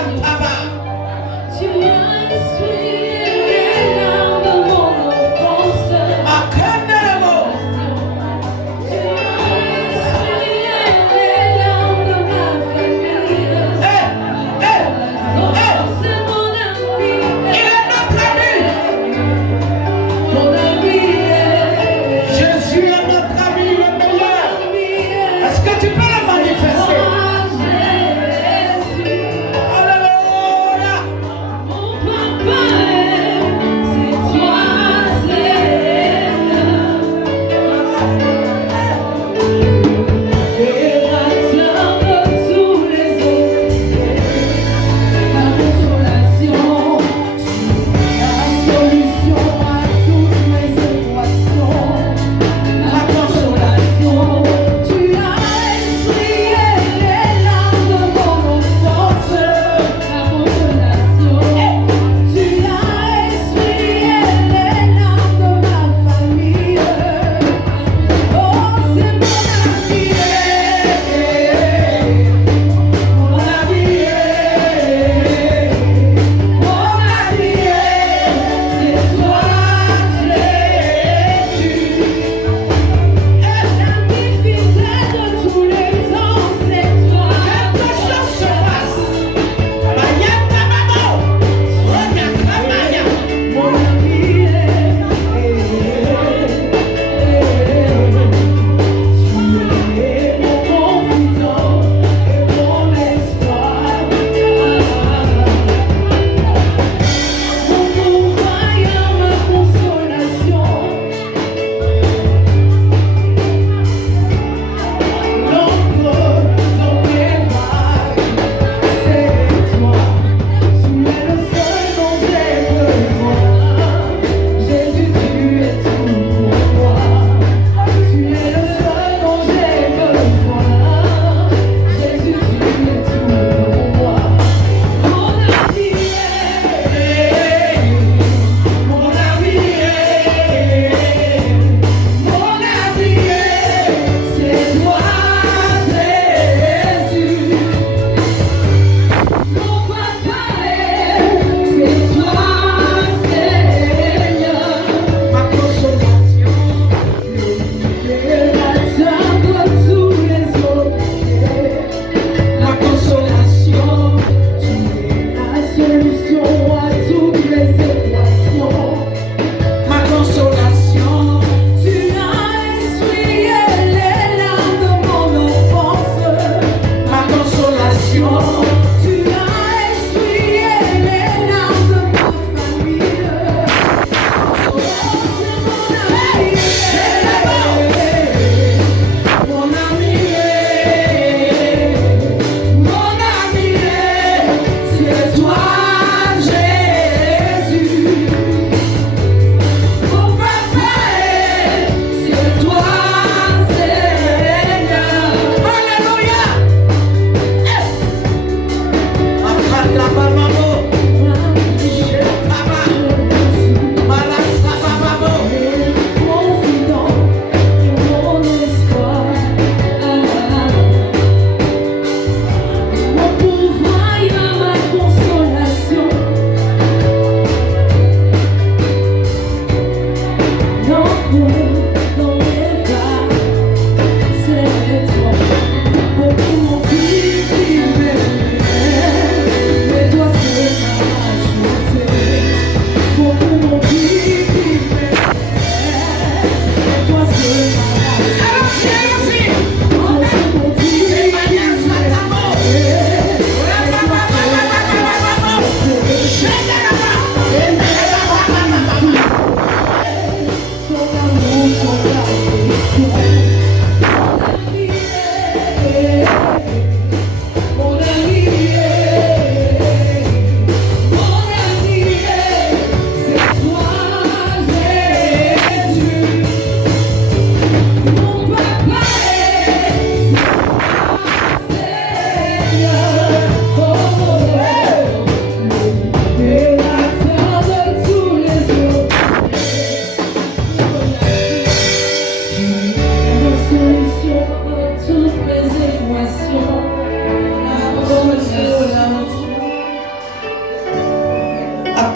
Alléluia.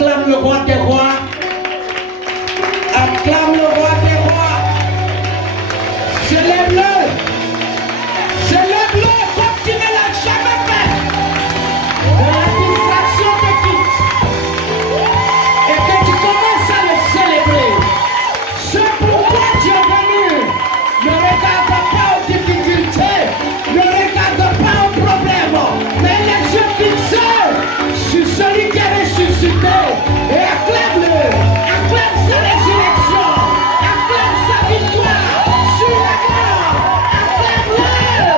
Acclame le roi des rois. Acclame le roi des rois. Célèbre-le. Célèbre-le comme tu ne l'as jamais fait. De la distraction te quitte. Et que tu commences à le célébrer. Ce pourquoi tu es venu. Ne regarde pas aux difficultés. Ne regarde pas aux problèmes. Mais les yeux fixés sur celui qui est ressuscité. Et acclame-le. Acclame sa résurrection. Acclame sa victoire sur la mort. Acclame-le.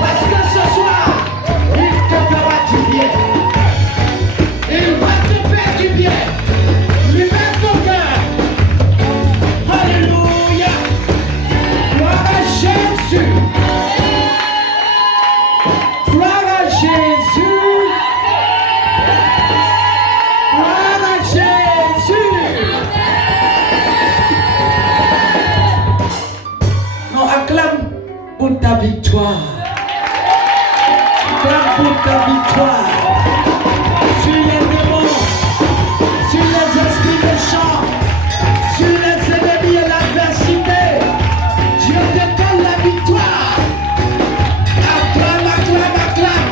Parce que ce soir, il te fera du bien. Il va te faire du bien. Libère ton cœur. Alléluia. Gloire à Jésus. Gloire à Jésus. Gloire à Jésus. Non, acclame pour ta victoire. Acclame pour ta victoire. Sur les démons, sur les esprits méchants, sur les ennemis et l'adversité. Dieu te donne la victoire. Acclame, acclame, acclame.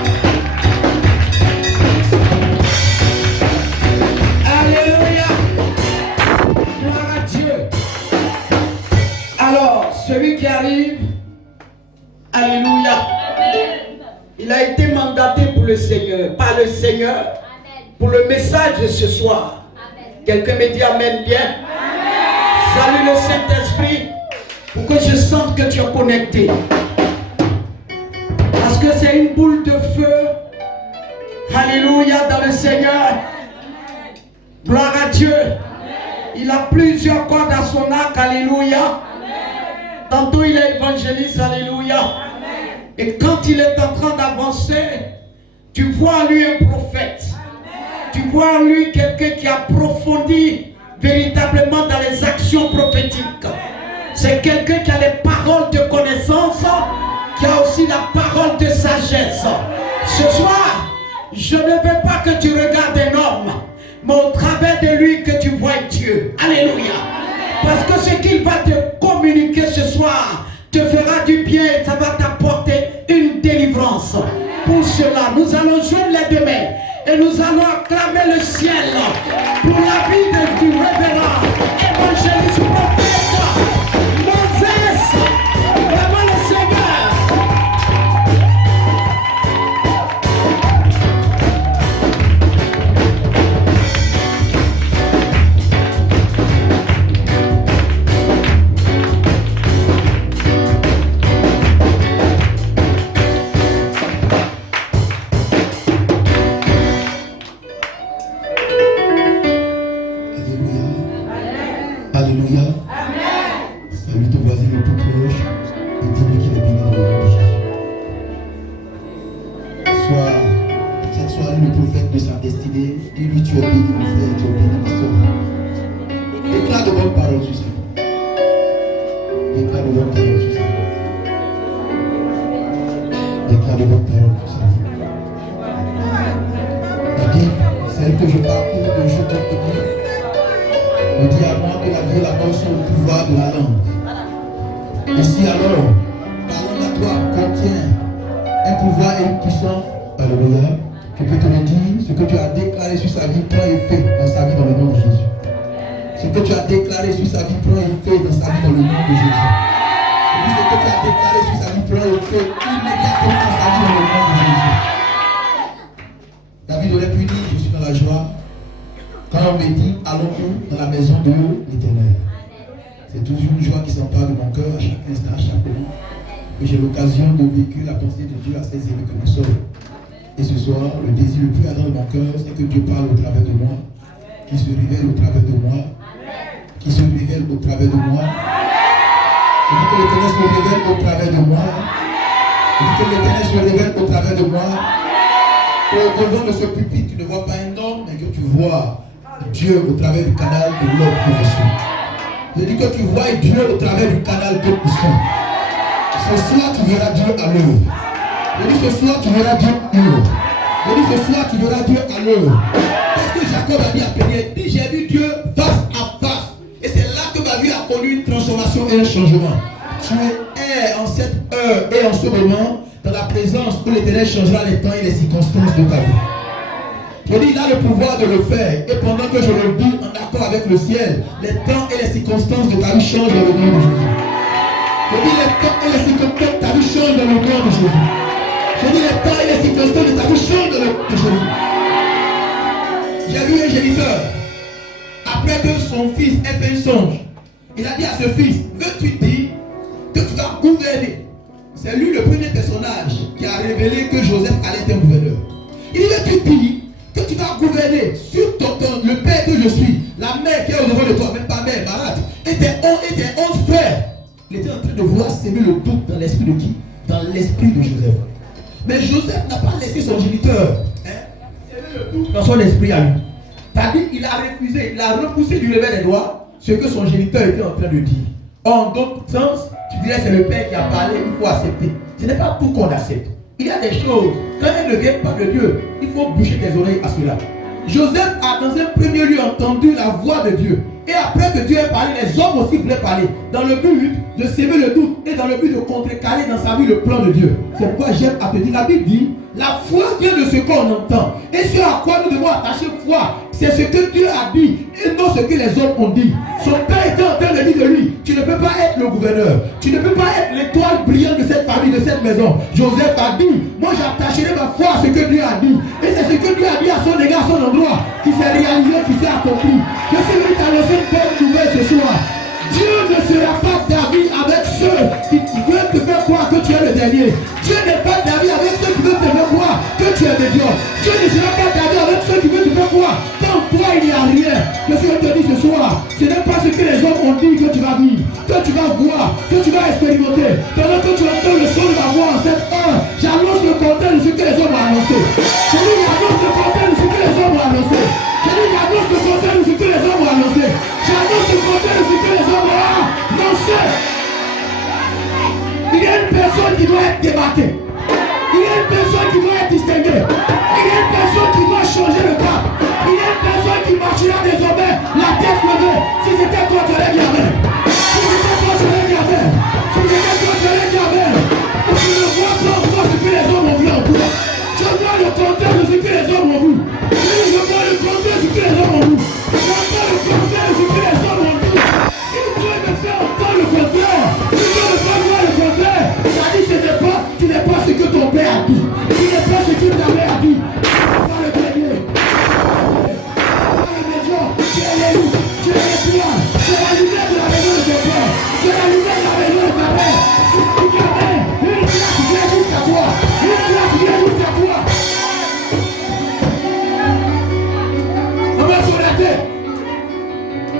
Alléluia. Gloire à Dieu. Alors, celui qui arrive, alléluia, il a été mandaté pour le Seigneur, par le Seigneur, pour le message de ce soir. Quelqu'un me dit amen bien. Salut le Saint-Esprit, pour que je sente que tu es connecté. Parce que c'est une boule de feu. Alléluia dans le Seigneur. Gloire à Dieu. Il a plusieurs cordes à son arc. Alléluia. Tantôt il est évangéliste. Alléluia. Et quand il est en train d'avancer, tu vois en lui un prophète. Tu vois en lui quelqu'un qui approfondit véritablement dans les actions prophétiques. C'est quelqu'un qui a les paroles de connaissance, qui a aussi la parole de sagesse. Ce soir, je ne veux pas que tu regardes un homme, mais au travers de lui que tu vois Dieu. Alléluia. Parce que ce qu'il va te communiquer ce soir te fera du bien et ça va t'apporter une délivrance. Pour cela, nous allons joindre les deux mains et nous allons acclamer le ciel pour la vie du révérend évangéliste prophète Moses. Vraiment le Seigneur. Alléluia. Salue ton voisin le plus proche et dis-lui qu'il est béni dans le nom de Jésus. Cette soirée, le prophète de sa destinée, dis-lui tu es béni mon frère, tu es béni ma soeur. Déclare de bonnes paroles sur ça. Déclare de bonnes paroles sur ça. Déclare de bonnes paroles sur ça. Il dit, celle que je parcours de jour en jour, me dit à moi que la vie et la mort sont au pouvoir de la langue. Ainsi alors, parole à toi contient un pouvoir et une puissance. Alléluia. Je peux te le dire, ce que tu as déclaré sur sa vie prend effet dans sa vie dans le nom de Jésus. Ce que tu as déclaré sur sa vie prend effet dans sa vie dans le nom de Jésus. Et puis ce que tu as déclaré sur sa vie prend effet immédiatement dans sa vie dans le nom de Jésus. David aurait pu dire, je suis dans la joie. Quand on me dit, allons-nous dans la maison de l'Éternel. C'est toujours une joie qui s'empare de mon cœur à chaque instant, à chaque moment. Et j'ai l'occasion de véhiculer la pensée de Dieu à ces élus que nous sommes. Et ce soir, le désir le plus ardent de mon cœur, c'est que Dieu parle au travers de moi, qui se révèle au travers de moi, qui se révèle au travers de moi. Je dis que l'Éternel se révèle au travers de moi. Je dis que l'Éternel se révèle au travers de moi. Au devant de ce pupitre, tu ne vois pas un homme, mais que tu vois Dieu au travers du canal de l'homme que je suis. Je dis que tu vois Dieu au travers du canal que nous sommes. Ce soir, tu verras Dieu à l'œuvre. Je dis ce soir, tu verras Dieu à l'œuvre. Je dis ce soir, tu verras Dieu à l'œuvre. Parce que Jacob Jacob a dit à Péniel, dit j'ai vu Dieu face à face. Et c'est là que ma vie a connu une transformation et un changement. Tu es en cette heure et en ce moment dans la présence où l'Éternel changera les temps et les circonstances de ta vie. Je dis, il a le pouvoir de le faire. Et pendant que je le dis en accord avec le ciel, les temps et les circonstances de ta vie changent dans le nom de Jésus. Je dis, les temps et les circonstances de ta vie changent dans le nom de Jésus. Je dis, les temps et les circonstances de ta vie changent dans le nom de Jésus. J'ai vu un géniteur, après que son fils ait fait un songe, il a dit à ce fils, veux-tu dire que tu vas gouverner? C'est lui le premier personnage qui a révélé que Joseph allait être un gouverneur. Il dit, veux-tu dire que tu vas gouverner sur le père que je suis, la mère qui est au-devant de toi, même pas mère, malade, et tes 11 frères. Il était en train de voir s'aimer le doute dans l'esprit de qui? Dans l'esprit de Joseph. Mais Joseph n'a pas laissé son géniteur s'aimer le doute dans son esprit à lui. C'est-à-dire qu'il a refusé, il a repoussé du revers des doigts ce que son géniteur était en train de dire. En d'autres sens, tu dirais c'est le père qui a parlé, il faut accepter. Ce n'est pas tout qu'on accepte. Il y a des choses, quand elles ne viennent pas de Dieu, il faut boucher tes oreilles à cela. Joseph a dans un premier lieu entendu la voix de Dieu. Et après que Dieu ait parlé, les hommes aussi voulaient parler. Dans le but de s'aimer le doute et dans le but de contrecarrer dans sa vie le plan de Dieu. C'est pourquoi j'aime à te dire, la Bible dit, la foi vient de ce qu'on entend. Et ce à quoi nous devons attacher foi, c'est ce que Dieu a dit et non ce que les hommes ont dit. Son père était en train de dire de lui, tu ne peux pas être le gouverneur. Tu ne peux pas être l'étoile brillante de cette famille, de cette maison. Joseph a dit, moi j'attacherai ma foi à ce que Dieu a dit. Et c'est ce que Dieu a dit à son égard, à son endroit, qui s'est réalisé, qui s'est accompli. Je suis venu t'annoncer une bonne nouvelle ce soir. Dieu ne sera pas David avec ceux qui veulent te faire croire que tu es le dernier. Dieu n'est pas David avec ceux qui veulent te faire croire que tu es médiocre. Dieu ne sera pas David avec ceux qui veulent te faire croire qu'en toi il n'y a rien. Je suis te dis ce soir, ce n'est pas ce que les hommes ont dit que tu vas vivre, que tu vas voir, que tu vas expérimenter. Pendant que tu entends le son de ma voix en cette heure, j'annonce le contraire de ce que les hommes ont annoncé. Je dis j'annonce le contraire de ce que les hommes ont annoncé. Je dis j'annonce le contraire de ce que les hommes ont annoncé. J'annonce le contraire de ce que les hommes ont annoncé. Il y a une personne qui doit être démarquée. Il y a une personne qui doit être distinguée. Il y a une personne qui doit changer le cap. Il y a une personne qui marchera désormais la tête levée. Si c'était toi, tu aurais dit amen. Si c'était toi, tu aurais dit amen. Si c'était toi, tu aurais dit amen. Je ne vois pas encore ce que les hommes ont vu en toi. Je vois le contraire de ce que les hommes ont vu. Je vois le contraire de ce que les hommes ont vu. Je vois le contraire de ce que les hommes ont vu. Si Dieu me fait entendre le contraire, si Dieu me fait voir le contraire, ça dit tu n'es pas ce que ton père a dit. Tu n'es pas ce que ta mère a dit. Pas le dernier. Pas le médiocre. Tu es l'élu. Tu es l'étoile. Tu es la lumière de la maison de ton père. Tu es la lumière de la maison de ta mère. Tu es une classe vient jusqu'à toi. Une classe vient jusqu'à toi. On va s'arrêter.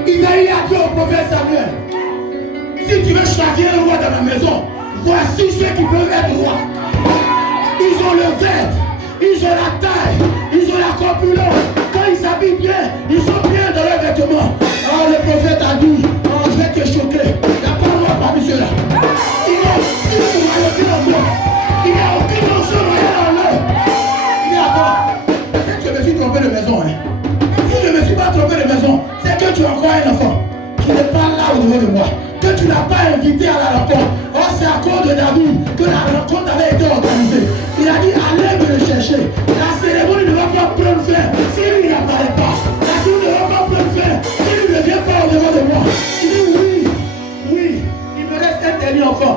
Isaïe a dit au prophète Samuel, si tu veux choisir un roi dans ma maison, voici ceux qui peuvent être rois. Ils ont le vêtement, ils ont la taille, ils ont la corpulence. Quand ils s'habillent bien, ils sont bien dans leurs vêtements. Alors le prophète a dit, oh, je vais te choquer. Il n'y a pas de roi parmi ceux-là. Il n'y a aucune royauté en eux. Il n'y a aucune notion royale en eux. Il dit, attends, peut-être que je me suis trompé de maison. Si je ne me suis pas trompé de maison, c'est que tu es encore un enfant. Tu n'es pas là au niveau de moi. Que tu n'as pas invité à la rencontre. Or, c'est à cause de David que la rencontre avait été organisée. Il a dit, allez me le chercher. La cérémonie ne va pas prendre fin s'il n'apparaît pas. La cérémonie ne va pas prendre fin s'il ne vient pas au devant de moi. Il dit, oui, il me reste un dernier enfant.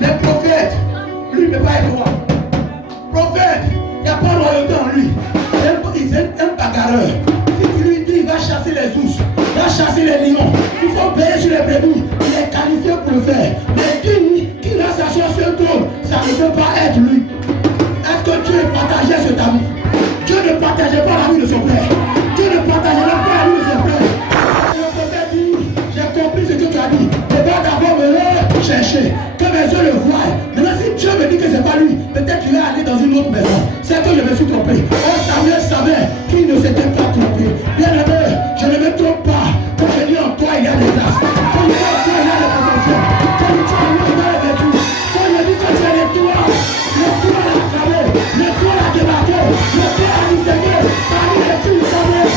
Les prophètes, lui ne peut pas être roi. Prophète, il n'y a pas de royauté en lui. Il est un bagarreur. Si tu lui dis, il va chasser les ours, il va chasser les lions, il faut payer sur les brebis, il est qualifié pour le faire. Mais dis qu'il va s'asseoir sur un trône, ça ne peut pas être lui. Est-ce que Dieu partageait cet ami? Dieu ne partageait pas la vie de son père. Dieu ne partageait pas la vie de son frère. Le prophète dit, j'ai compris ce que tu as dit. Je dois d'abord me chercher, que mes yeux le voient. Maintenant si Dieu me dit que ce n'est pas lui, peut-être qu'il va aller dans une autre maison. C'est que je me suis trompé. Oh, Samuel savait qu'il ne s'était pas trompé. Bien aimé, je ne me trompe pas. Quand je dis en toi, il y a des grâces. Quand je dis en toi, il y a des potentiels. Quand je dis en toi, il y a des vertus. Quand je dis que tu es l'étoile a cramé, l'étoile a débarqué, l'étoile a distingué, parmi les filles de Samuel.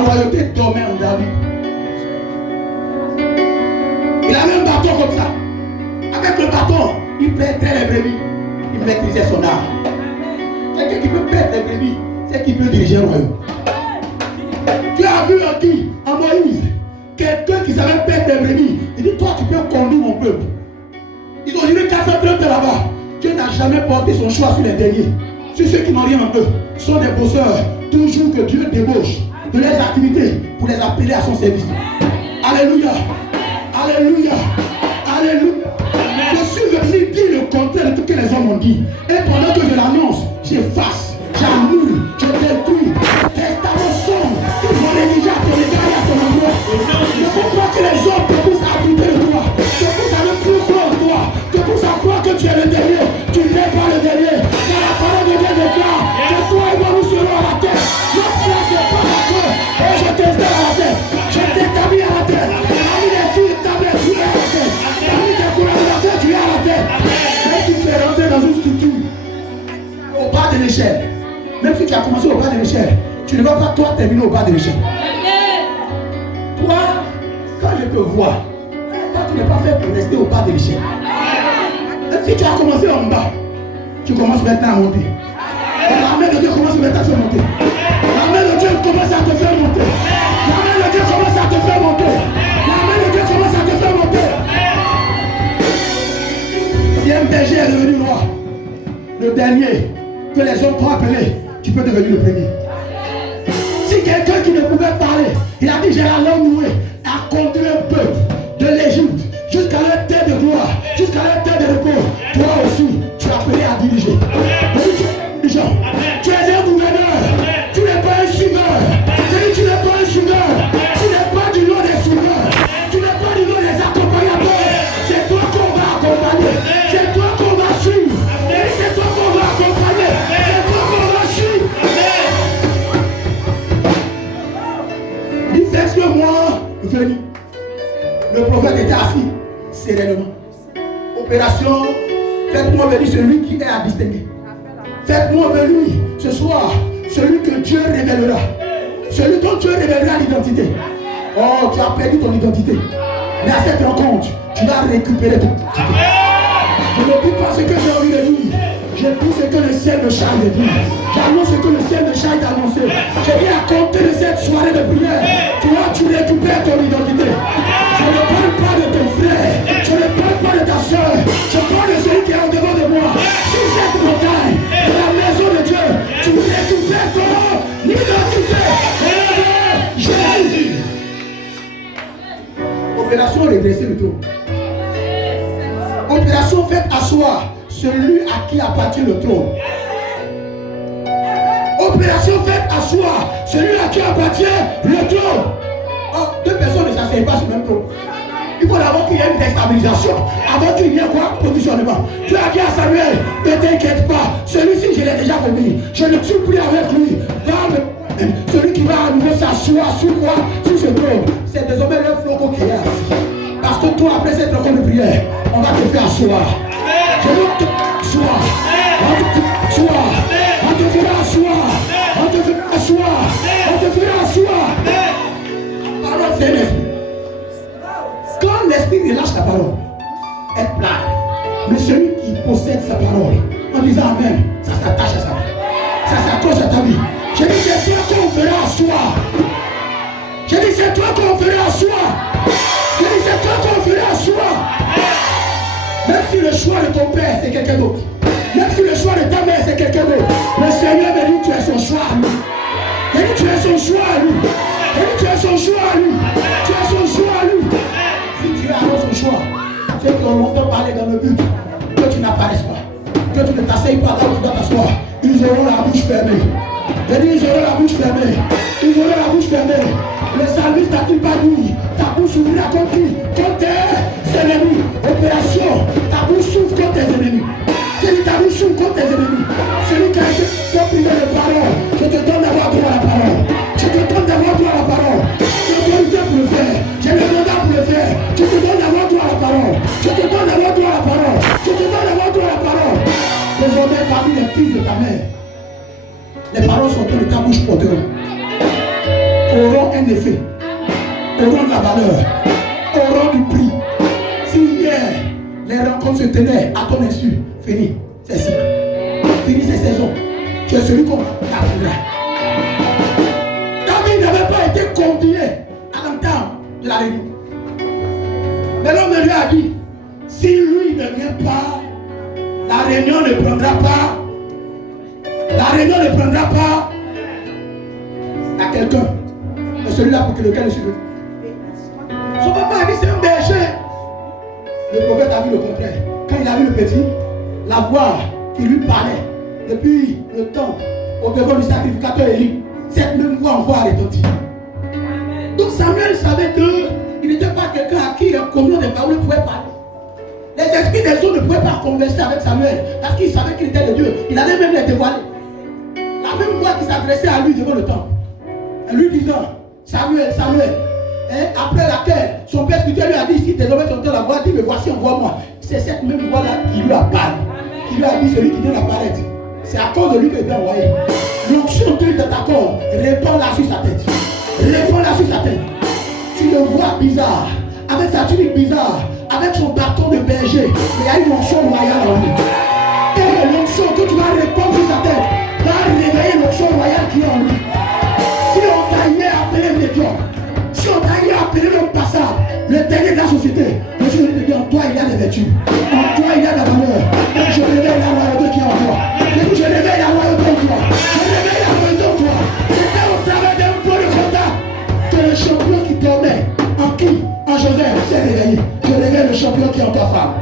royauté dormait en David. Il avait un bâton comme ça. Avec le bâton, il perdait les brebis. Il maîtrisait son art. Quelqu'un qui peut perdre les brebis, c'est qui peut diriger le royaume. Tu as vu en qui? En Moïse. Quelqu'un qui savait perdre les brebis. Il dit, toi tu peux conduire mon peuple. Ils ont duré 430 là-bas. Dieu n'a jamais porté son choix sur les derniers. Sur ceux qui n'ont rien en eux. Ce sont des bosseurs. Toujours que Dieu débauche de leurs activités pour les appeler à son service. Alléluia. Alléluia. Alléluia. Je suis venu dire le contraire de tout ce que les hommes ont dit. Et pendant que je l'annonce, j'efface, j'annule, je détruis. Testament sombre qui vont rédiger à ton égard et à ton endroit. Ne faut pas que les hommes te poussent à douter de toi, te poussent à ne plus croire en toi, te poussent à croire que tu es le dernier. Tu n'es pas le dernier. Car la parole de Dieu déclare que toi et moi nous serons à la terre. Notre place n'est pas la terre. Et je t'installe à la terre. Je t'établis à la terre. Parmi les filles établies, tu es à la terre. Parmi tes collaborateurs, tu es à la terre. Même si tu es rentré dans une structure au bas de l'échelle, même si tu as commencé au bas de l'échelle, tu ne vas pas toi terminer au bas de l'échelle. Toi, quand je te vois, toi tu n'es pas fait pour rester au bas de l'échelle. Même si tu as commencé en bas, tu commences maintenant à monter. La main de Dieu commence maintenant à te monter. La main de Dieu commence à te faire monter. La main de Dieu commence à te faire monter. La main de Dieu commence à te faire monter. Si un berger est devenu roi, le dernier que les hommes t'ont appelé, tu peux devenir le premier. Si quelqu'un qui ne pouvait parler, il a dit j'ai la langue nouée, a conduit un peuple de l'Égypte jusqu'à leur terre de gloire, jusqu'à leur terre de repos, toi aussi, tu es appelé à diriger. Tu es un gouverneur, tu n'es pas un suiveur. Tu n'es pas un suiveur, tu n'es pas du lot des suiveurs, tu n'es pas du lot des accompagnateurs. C'est toi qu'on va accompagner, c'est toi qu'on va suivre, et c'est toi qu'on va accompagner, c'est toi qu'on va suivre. Il fait que moi, venu. Le prophète était assis sereinement. Opération, faites-moi venir celui qui est à distinguer. Faites-moi venir ce soir celui que Dieu révélera. Celui dont Dieu révélera l'identité. Oh, tu as perdu ton identité. Mais à cette rencontre, tu vas récupérer ton identité. Je ne dis pas ce que j'ai envie de dire. Je dis ce que le ciel de Charles dit. J'annonce ce que le ciel de Charles a annoncé. Je viens à compter de cette soirée de prière. Tu vois, tu récupères ton identité. Je ne parle pas de ton frère. Je ne parle pas de ta soeur. Je parle de celui qui est en devant de moi. Sur cette montagne, de la maison de Dieu, tu récupères ton identité. Jésus. Opération redresser le trône. Opération faite asseoir celui à qui appartient le trône. Opération faite asseoir celui à qui appartient le trône. Oh, deux personnes ne s'asseyent pas sur le même trône. Il faut d'abord qu'il y ait une déstabilisation. Avant qu'il y ait quoi? Positionnement. Tu as dit à Samuel, ne t'inquiète pas. Celui-ci, je l'ai déjà connu. Je ne suis plus avec lui. Celui qui va à nouveau s'asseoir sur quoi? Sur ce trône. C'est désormais le flocon qui est assis. Parce que toi, après cette rencontre de prière, on va te faire asseoir. Je veux te asseoir. On te fera asseoir. On te fera asseoir. On te fera asseoir. On te fera asseoir. Parole, c'est l'esprit. Quand l'esprit relâche la parole, elle plane. Mais celui qui possède sa parole, en disant Amen, ça s'attache à sa vie. Ça s'accroche à ta vie. J'ai dit, c'est toi qu'on fera asseoir. J'ai dit, c'est toi qu'on fera asseoir. J'ai dit, c'est toi qu'on fera asseoir. Même si le choix de ton père, c'est quelqu'un d'autre. Même si le choix de ta mère, c'est quelqu'un d'autre. Le Seigneur me dit, tu es son choix à lui. Il dit, tu es son choix à lui. Il dit, tu es son choix à lui. Tu es son choix à lui. Si tu es alors son choix, ceux qui ont longtemps parlé dans le but, que tu n'apparaisses pas, que tu ne t'asseyes pas là où tu dois t'asseour, ils auront la bouche fermée. J'ai dit, ils auront la bouche fermée. Ils auront la bouche fermée. Le salmiste n'a-t-il pas dit, ta bouche ouvrira contre qui? Contre tes ennemis. Opération, ta bouche s'ouvre contre tes ennemis. J'ai dit, ta bouche s'ouvre contre tes ennemis. Celui qui a été privé de parole, je te donne d'avoir droit à la parole. Je te donne d'avoir droit à la parole. J'ai l'autorité pour le faire. J'ai le mandat pour le faire. Je te donne d'avoir droit à la parole. Je te donne d'avoir droit à la parole. Je te donne d'avoir droit à la parole. Désormais, parmi les fils de ta mère, les paroles sortent de ta bouche porteront. auront un effet, auront de la valeur, auront du prix. Si hier les rencontres se tenaient à ton insu, fini, c'est ça. Fini ces saisons. Tu es celui qu'on t'appellera. David n'avait pas été convié à l'entame de la réunion. Mais l'homme lui a dit, si lui ne vient pas, la réunion ne prendra pas. La réunion ne prendra pas à quelqu'un. C'est celui-là pour lequel je suis venu. Son papa a dit c'est un berger. Le prophète a vu le contraire. Quand il a vu le petit, la voix qui lui parlait depuis le temps au devant du sacrificateur Élie, cette même voix encore a retenti. Donc Samuel savait qu'il n'était pas quelqu'un à qui les communions des paroles pouvaient parler. Les esprits des autres ne pouvaient pas converser avec Samuel parce qu'il savait qu'il était le Dieu. Il allait même les dévoiler. La même voix qui s'adressait à lui devant le temple. Lui disant, Samuel, Samuel. Après laquelle son père spirituel lui a dit, si désormais tu entends la voix, dis-le, voici, envoie-moi. C'est cette même voix-là qui lui a parlé. Qui lui a dit, celui qui vient d'apparaître. C'est à cause de lui que tu es envoyé. L'onction de ta corde, répands-la sur sa tête. Répands-la sur sa tête. Tu le vois bizarre, avec sa tunique bizarre, avec son bâton de berger. Mais il y a une onction royale en lui. Et l'onction que tu vas répandre sur sa tête va réveiller l'onction royale qui est en lui. Si on t'a hier appelé médiocre, si on t'a hier appelé l'homme passable, le dernier de la société, je suis venu te dire, en toi il y a des vertus, en toi il y a de la valeur. Et je réveille la royauté qui est en toi. Je réveille la royauté en toi. Je réveille la royauté en toi. C'était au travers d'un point de contact que le champion qui dormait en qui, en Joseph, s'est réveillé. Je réveille le champion qui est en ta femme.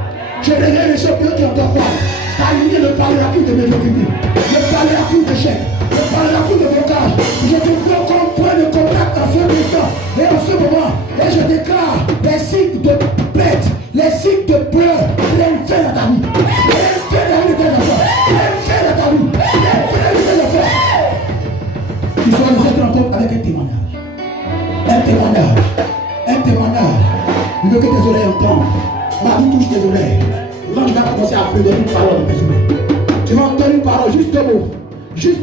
Je réveille le champion qui est en ta femme. Ta lignée ne parlera plus de médiocrité, ne parlera plus d'échec, ne parlera plus de blocage. Je te vois comme point de contact en ce instant et en ce moment. Et je déclare les signes de pète, les signes de pleurs, les faits dans ta vie. Les faits dans la vie de tes enfants. Les faits dans ta vie. Les faits dans tes enfants. Tu seras dans cette rencontre avec un témoignage. Un témoignage. Un témoignage. Je veux que tes oreilles entendent. Ma vie touche tes oreilles. Quand tu vas commencer à fredonner une parole dans tes oreilles. Tu vas entendre une parole, juste deux mots. Juste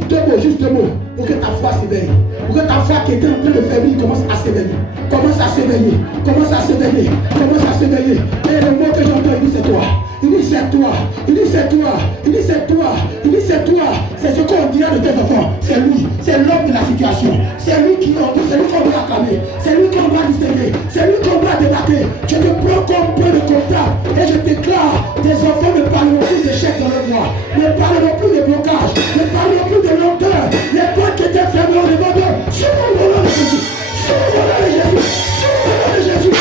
deux mots, pour que ta foi s'éveille. Pour que ta foi qui était en train de faiblir commence à s'éveiller. Commence à s'éveiller. Commence à s'éveiller. Commence à s'éveiller. Et le mot que j'entends, il dit c'est toi. Il dit c'est toi. Il dit c'est toi. Il dit c'est toi. Il dit c'est toi. C'est ce qu'on dira de tes enfants. C'est lui. C'est l'homme de la situation. C'est lui qui on dit, c'est lui qu'on doit acclamer. C'est lui qu'on doit distinguer. C'est lui qu'on doit débattre. Je te prends comme point de contact. Et je déclare, tes enfants ne parleront plus d'échec dans leur voix. Ne parleront plus de blocage. Ne parleront plus de lenteur. Les points qui étaient faibles au devant d'eux. Sur le nom de Jésus. Sur le nom de Jésus. Sur le nom de Jésus.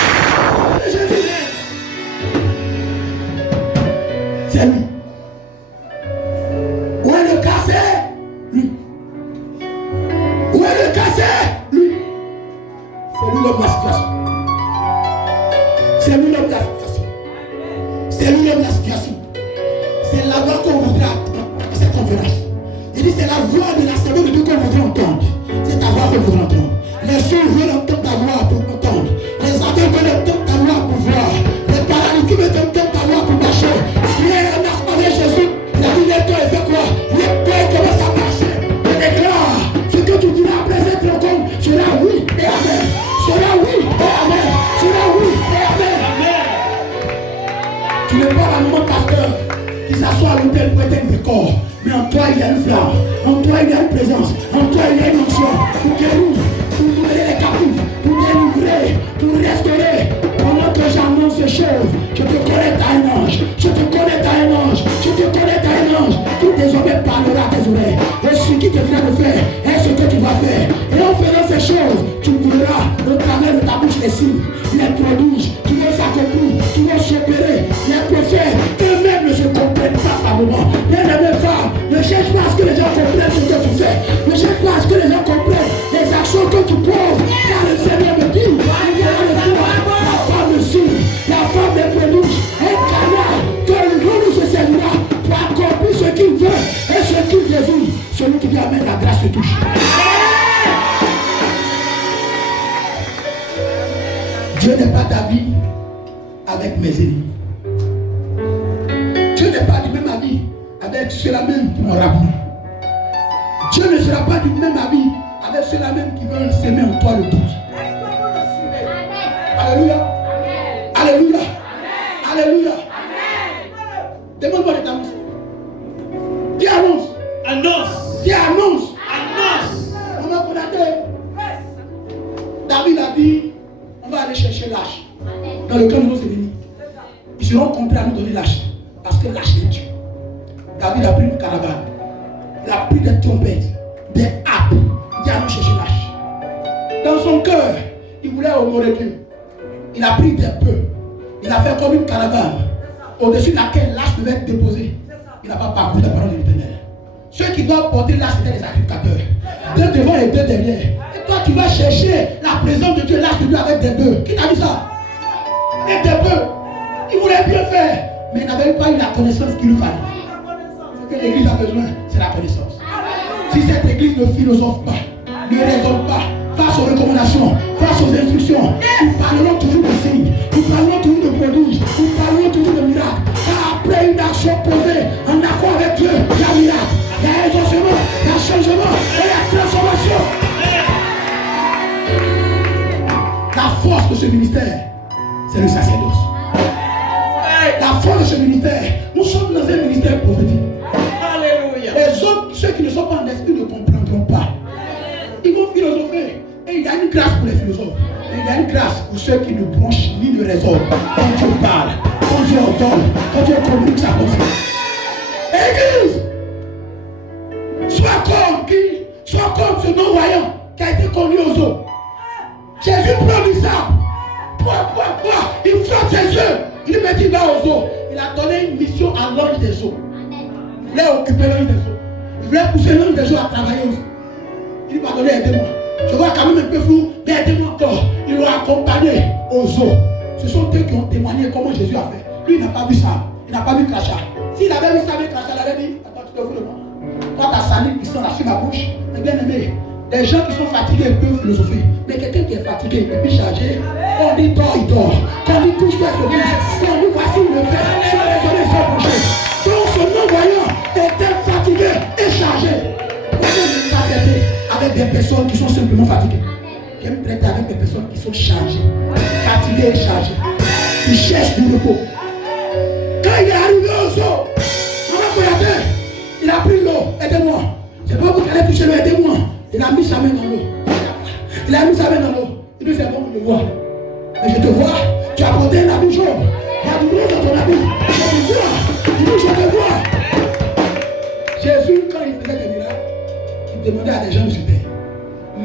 C'est lui. Où est le cassé? Lui. Où est le cassé? Lui. C'est lui l'homme de la situation. C'est lui l'homme de la situation. C'est lui l'homme de la situation. C'est la voix qu'on voudra dans cette conférence. Il dit c'est la voix de l'Assemblée de Dieu qu'on voudra entendre. C'est ta voix qu'on voudra entendre. Les sourds veulent entendre ta voix pour entendre. Les aveugles veulent entendre ta voix pour voir. Les paralytiques veulent entendre ta voix pour marcher. Pierre marche avec Jésus. Il a dit l'étoile, il fait quoi? L'étoile commence à marcher. Il déclare ce que tu diras après cette rencontre sera oui et amen. Sera oui et amen. Sera oui et amen. Tu n'es pas la maman pasteur qui s'assoit à l'hôtel pour être un décor. Mais en toi il y a une flamme, en toi il y a une présence, en toi il y a une onction pour guérir, pour libérer les captifs, pour délivrer, pour restaurer. Pendant que j'annonce ces choses, je te connais à un ange, je te connais à un ange, je te connais à un ange qui désormais parlera à tes oreilles. Et ce qui te vient de faire est ce que tu vas faire. Et en faisant ces choses, tu verras au travers de ta bouche les signes, les prodiges qui vont s'accomplir, qui vont s'opérer. Les prophètes eux-mêmes ne se comprennent pas par moment. Bien aimé femme, ne cherche pas à ce que les gens comprennent ce que tu fais. Ne cherche pas à ce que les gens comprennent les actions que tu poses. Car le Seigneur me dit, il y a le toi, la femme de signe, la femme des prodiges, un canal que le nous se servira pour accomplir ce qu'il veut et ce qu'il désire. Celui qui lui amène la grâce se touche. Dieu n'est pas d'avis avec mes ennemis. Dieu n'est pas du même avis avec ceux-là même qui m'ont raboué. Dieu ne sera pas du même avis avec ceux-là même qui veulent s'aimer en toi le doute. Alléluia. Alléluia. Alléluia. Demande-moi de t'annoncer. Qui annonce? Annonce. Qui annonce? Annonce. On a connaît. David a dit, on va aller chercher l'âge. Dans le clan de nos ennemis. Ils seront compris à nous donner l'âge. Parce que l'âge est Dieu. David a pris une caravane. Il a pris des trompettes, des harpes. Il a allé chercher l'âge. Dans son cœur, il voulait honorer Dieu. Il a pris des bœufs. Il a fait comme une caravane au-dessus de laquelle l'âge devait être déposé. Il n'a pas parcouru la parole de l'Éternel. Ceux qui doivent porter l'âge, c'était les sacrificateurs. Deux devant et deux derrière. Et toi, tu vas chercher la présence de Dieu, l'âge de Dieu avec des bœufs. Qui t'a dit ça? Avec des bœufs. Il voulait bien faire, mais il n'avait pas eu la connaissance qu'il lui fallait. Ce que l'église a besoin, c'est la connaissance. Si cette église ne philosophe pas, ne raisonne pas, face aux recommandations, face aux instructions, nous parlerons toujours de signes, nous parlerons toujours de prodiges, nous parlerons toujours de miracles. Car après une action posée en accord avec Dieu, il y a miracle, il y a exaucement, il y a changement, et il y a transformation. La force de ce ministère, c'est le sacerdoce. La force de ce ministère, nous sommes dans un ministère prophétique. Alléluia. Les autres, ceux qui ne sont pas en esprit, ne comprendront pas. Ils vont philosopher. Et il y a une grâce pour les philosophes. Et il y a une grâce pour ceux qui ne bronchent ni ne raisonnent. Quand Dieu parle, quand Dieu ordonne, quand Dieu communique sa conscience. Église, sois comme ce non-voyant qui a été connu aux eaux. Jésus prend du sable. Il frotte ses yeux. Il met il va aux eaux. Il a donné une mission à l'ange des eaux. Il voulait occuper l'ange des eaux. Il voulait pousser l'ange des eaux à travailler aussi. Il lui a donné, aidez-moi. Je vois quand même un peu flou, mais aidez-moi encore. Il l'a accompagné aux eaux. Ce sont eux qui ont témoigné comment Jésus a fait. Lui, il n'a pas vu ça. Il n'a pas vu crachat. S'il avait vu ça avec crachat, il avait dit, attends, tu te fous de moi. Quand ta salive qui sent là sur la bouche, mais bien aimé, les gens qui sont fatigués peuvent philosopher. Mais quelqu'un qui est fatigué et puis chargé, on dit dort, il dort. Quand on dit touche-toi, il se bouge. Quand on dit voici, il le fait. Sans raisonner, sans bouger. Donc ce non-voyant était fatigué et chargé. Avec des personnes qui sont simplement fatiguées. J'aime traiter avec des personnes qui sont chargées, fatiguées et chargées. Ils cherchent du repos. Quand il est arrivé aux eaux, il a pris l'eau, aidez-moi. C'est pas vous qui allez toucher l'eau, aidez-moi. Il a mis sa main dans l'eau. Il a mis sa main dans l'eau. Il dit c'est bon, je te vois. Mais je te vois, tu as porté un habit jaune. Il y a du gros dans ton habit. Je te vois. Il dit je te vois. Jésus, quand il faisait des miracles, il demandait à des gens de se taire.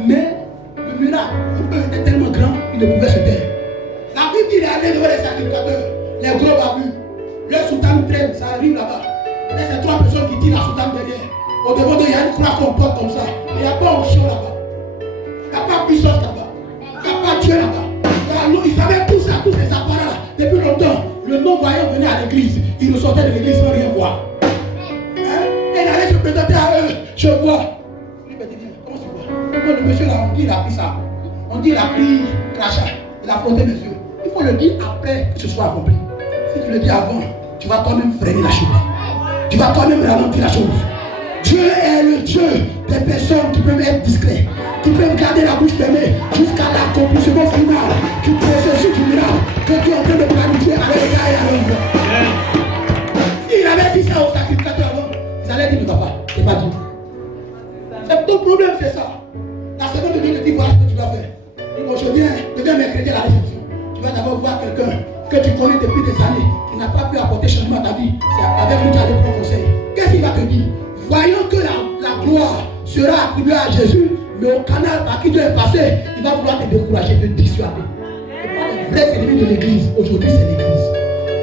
Mais le miracle, pour eux, était tellement grand, ils ne pouvaient se taire. La Bible dit qu'il est allé devant les sacrificateurs, les gros babus. Le soutane traîne, ça arrive là-bas. Et c'est trois personnes qui tirent la soutane derrière. Au devant d'eux, il y a une croix qu'on porte comme ça. Il n'y a pas option là-bas. Il n'y a pas puissance là-bas. Il n'y a pas Dieu là-bas. Ils avaient tout ça, tous ces appareils là. Depuis longtemps, le non-voyant venait à l'église. Il ressortait de l'église sans rien voir. Et il allait se présenter à eux. Je vois. Comment tu vois? Le monsieur là, on dit il a pris ça. On dit il a pris crachat. Il a frotté mes yeux. Il faut le dire après que ce soit accompli. Si tu le dis avant, tu vas toi-même freiner la chose. Tu vas toi-même ralentir la chose. Dieu est le Dieu des personnes qui peuvent être discrets, qui peuvent garder la bouche fermée jusqu'à l'accomplissement final du processus du miracle que tu es en train de planifier avec les gars et à l'ombre. Il avait dit ça aux sacrificateurs avant, ils allaient dire ne va pas, c'est pas Dieu. C'est ton problème, c'est ça. La seconde de Dieu te dit voilà ce que tu dois faire. Bon, je viens mercredi à la réception. Tu vas d'abord voir quelqu'un que tu connais depuis des années, qui n'a pas pu apporter changement à ta vie. C'est avec lui que tu as le bon conseil. Qu'est-ce qu'il va te dire? Voyons que la gloire sera attribuée à Jésus, mais au canal par qui Dieu est passé, il va vouloir te décourager, te dissuader. Et pas les vrais ennemis de l'église, aujourd'hui c'est l'église.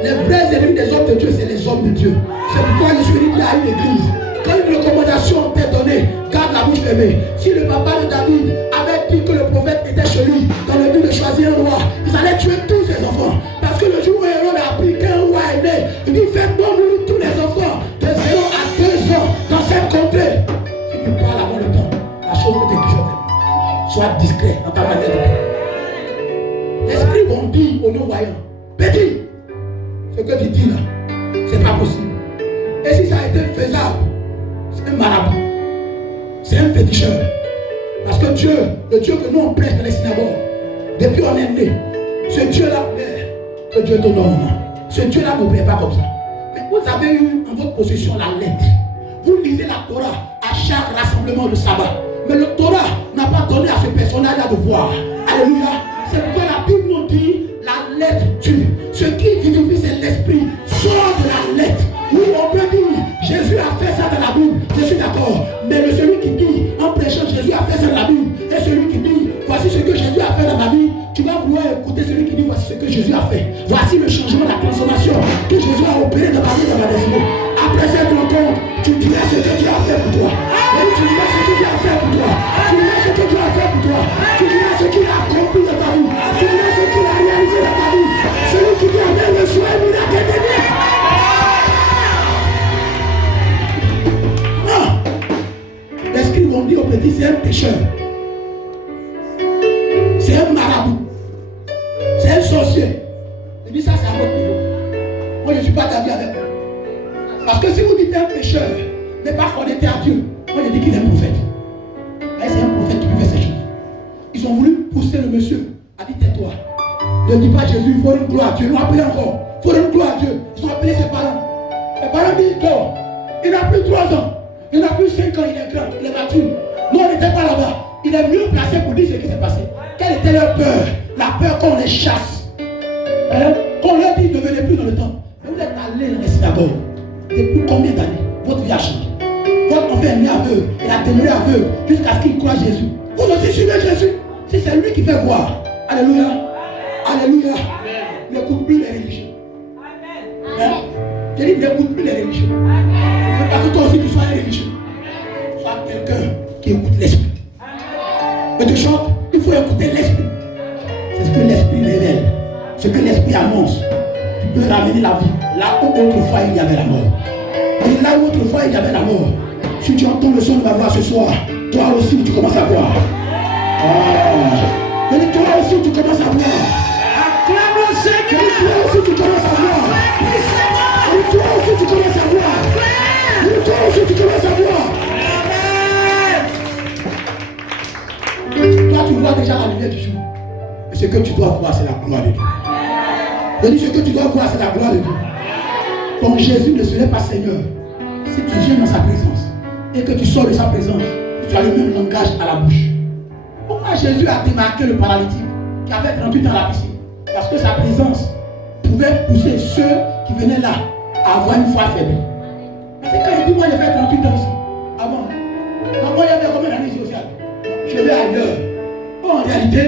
Les vrais ennemis des hommes de Dieu, c'est les hommes de Dieu. C'est pourquoi je suis dit à une église. Quand une recommandation t'est donnée, garde la bouche fermée. Si le papa de David avait dit que le prophète était chez lui, dans le but de choisir un roi, ils allaient tuer tous ses enfants. Parce que le jour où Hérode a appris qu'un roi est né, il dit faites-nous tous les enfants de 0 à 2 ans dans cette contrée. Si tu parles avant le temps, la chose peut être toujours faite. Sois discret dans ta manière de parler. L'esprit bondit au non-voyant. Petit, ce que tu dis là, c'est pas possible. Et si ça a été faisable, c'est un marabout, c'est un féticheur. Parce que Dieu, le Dieu que nous on prêche dans les synagogues, depuis on est né, ce Dieu-là, que Dieu te donne. Ce Dieu-là ne plaît pas comme ça. Mais vous avez eu en votre possession la lettre. Vous lisez la Torah à chaque rassemblement de sabbat. Mais le Torah n'a pas donné à ce personnage-là de voir. Alléluia. C'est pourquoi la Bible nous dit la lettre tue. Ce qui vivifie, c'est l'esprit. Sort de la lettre. Oui, on peut dire Jésus a fait ça dans la Bible. Je suis d'accord. Mais celui qui dit en prêchant Jésus a fait ça dans la Bible, et celui qui dit voici ce que Jésus a fait dans la Bible, tu vas vouloir écouter celui qui dit voici ce que Jésus a fait. Voici le changement, la transformation que Jésus a opéré dans ma vie, dans ma destinée. Après cette rencontre, tu diras ce que Dieu a fait pour toi. Et tu diras ce que Dieu a fait pour toi. Tu diras ce que Dieu a fait pour toi. Tu diras ce qu'il a accompli dans ta vie. Tu diras ce qu'il a réalisé dans ta vie. Celui qui dit Amen, le soir, il a gagné. Non. Les scribes ont dit au petit, c'est un pécheur. C'est un marabout. C'est un sorcier. Il dit ça, c'est à votre niveau. Moi, je ne suis pas d'avis avec vous. Parce que si vous dites un pécheur, mais pas connecté à Dieu, moi je dis qu'il est un prophète. Mais c'est un prophète qui peut faire ces choses. Ils ont voulu pousser le monsieur. A dit tais-toi. Ne dis pas Jésus, il faut une gloire à Dieu. Ils l'ont appelé encore. Il faut une gloire à Dieu. Ils ont appelé ses parents. Les parents disent non. Il n'a plus 3 ans. Il n'a plus 5 ans. Il est grand. Il est mature. Nous on n'était pas là-bas. Il est mieux placé pour dire ce qui s'est passé. Quelle était leur peur? La peur qu'on les chasse. Hein? Qu'on leur dit ne venez plus dans le temple. Mais vous êtes allés dans les synagogues. Depuis combien d'années votre vie a changé? Votre enfant est né aveugle, il a demeuré aveugle jusqu'à ce qu'il croie Jésus. Vous aussi suivez Jésus. Si c'est lui qui fait voir. Alléluia. Alléluia. N'écoute plus les religieux. Hein? J'ai dit n'écoute plus les religieux. Mais pas que toi aussi tu sois un religieux. Sois quelqu'un qui écoute l'esprit. Mais tu chantes, il faut écouter l'esprit. C'est ce que l'esprit révèle. Ce que l'esprit annonce. Tu peux ramener la vie. Là où autrefois il y avait la mort. Et là où autrefois il y avait la mort. Si tu entends le son de ma voix ce soir, toi aussi tu commences à voir. Et toi aussi tu commences à voir. Acclame le Seigneur. Et toi aussi tu commences à voir. Et toi aussi tu commences à voir. Et toi aussi tu commences à voir. Toi tu vois déjà la lumière du jour. Et ce que tu dois voir c'est la gloire de Dieu. Je dis ce que tu dois voir c'est la gloire de Dieu. Ton Jésus ne serait pas Seigneur si tu viens dans sa présence et que tu sors de sa présence, tu as le même langage à la bouche. Pourquoi Jésus a démarqué le paralytique qui avait 38 ans à la piscine? Parce que sa présence pouvait pousser ceux qui venaient là à avoir une foi faible. Mais c'est quand il dit moi j'ai fait 38 ans ici. Ah bon? Donc moi il y avait combien d'années ici au ciel? Je vais ailleurs. Bon, en réalité,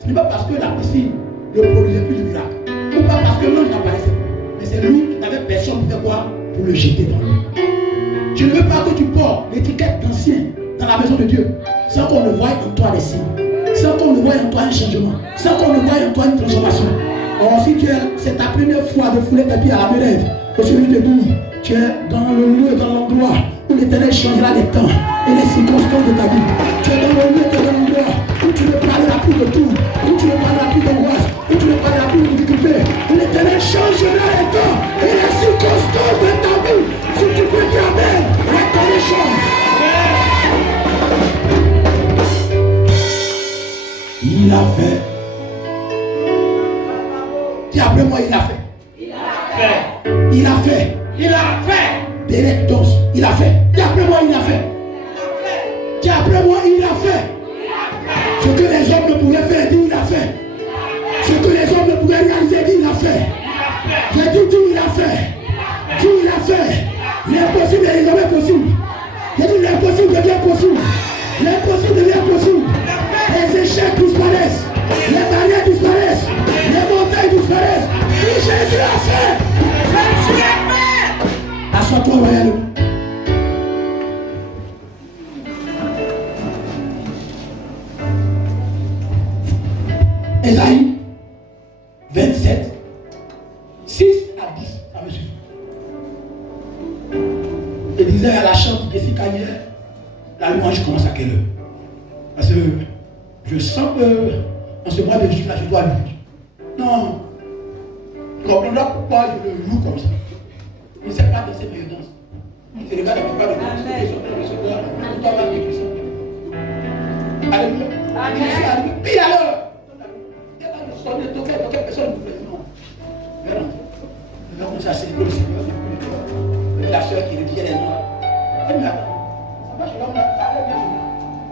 ce n'est pas parce que la piscine ne produisait plus de miracles. Ou pas parce que l'ange n'apparaissait plus. Mais c'est lui qui n'avait personne pour faire quoi? Pour le jeter dans l'eau. Je ne veux pas que tu portes l'étiquette d'ancien dans la maison de Dieu sans qu'on ne voie en toi des signes, sans qu'on ne voie en toi un changement, sans qu'on ne voie en toi une transformation. Or, si tu es, c'est ta première fois de fouler tes pieds à la Mélève, que celui te dit, tu es dans le lieu, dans l'endroit où l'Éternel changera les temps et les circonstances de ta vie. Tu es dans le lieu, tu es dans l'endroit où tu ne parleras plus de tout, où tu ne parleras plus d'angoisse, où tu ne parleras plus de difficultés, où l'Éternel changera les temps et les circonstances de ta vie. Si tu peux dire Amen, l'Éternel change. Il a fait. Dis après moi, il a fait. Il a fait. Il a fait. Il a fait. Bénédictos, il a fait. Dis après moi, il a fait. Dis après moi, il a fait. Ce que les hommes ne pouvaient faire, dis il a fait. Ce que les hommes ne pouvaient réaliser, dis il a fait. J'ai dit, dis il a fait. Dis il a fait. L'impossible est désormais possible. J'ai dit l'impossible devient possible. L'impossible devient possible. Les échecs disparaissent. Les barrières disparaissent. Les montagnes disparaissent. Tout Jésus a fait. Jésus a fait. Assois-toi royalement. Ésaïe 27, 6 à 10, ça me suffit. Je disais à la chante de Sicanière, la louange commence à quelle heure? Parce que je sens que en ce mois de juillet, je dois louer. Non, tu comprendras pourquoi je le loue comme ça. Je ne sais pas danser, mais je danse. Tu regardes la plupart des danses, je dois avoir quelque chose. Je suis arrivé pile à l'heure. Personne ne voulait. Non. On a commencé à célébrer le Seigneur. La soeur qui lui disait les noms. Elle m'a dit, ça marche, là, on a parlé bien.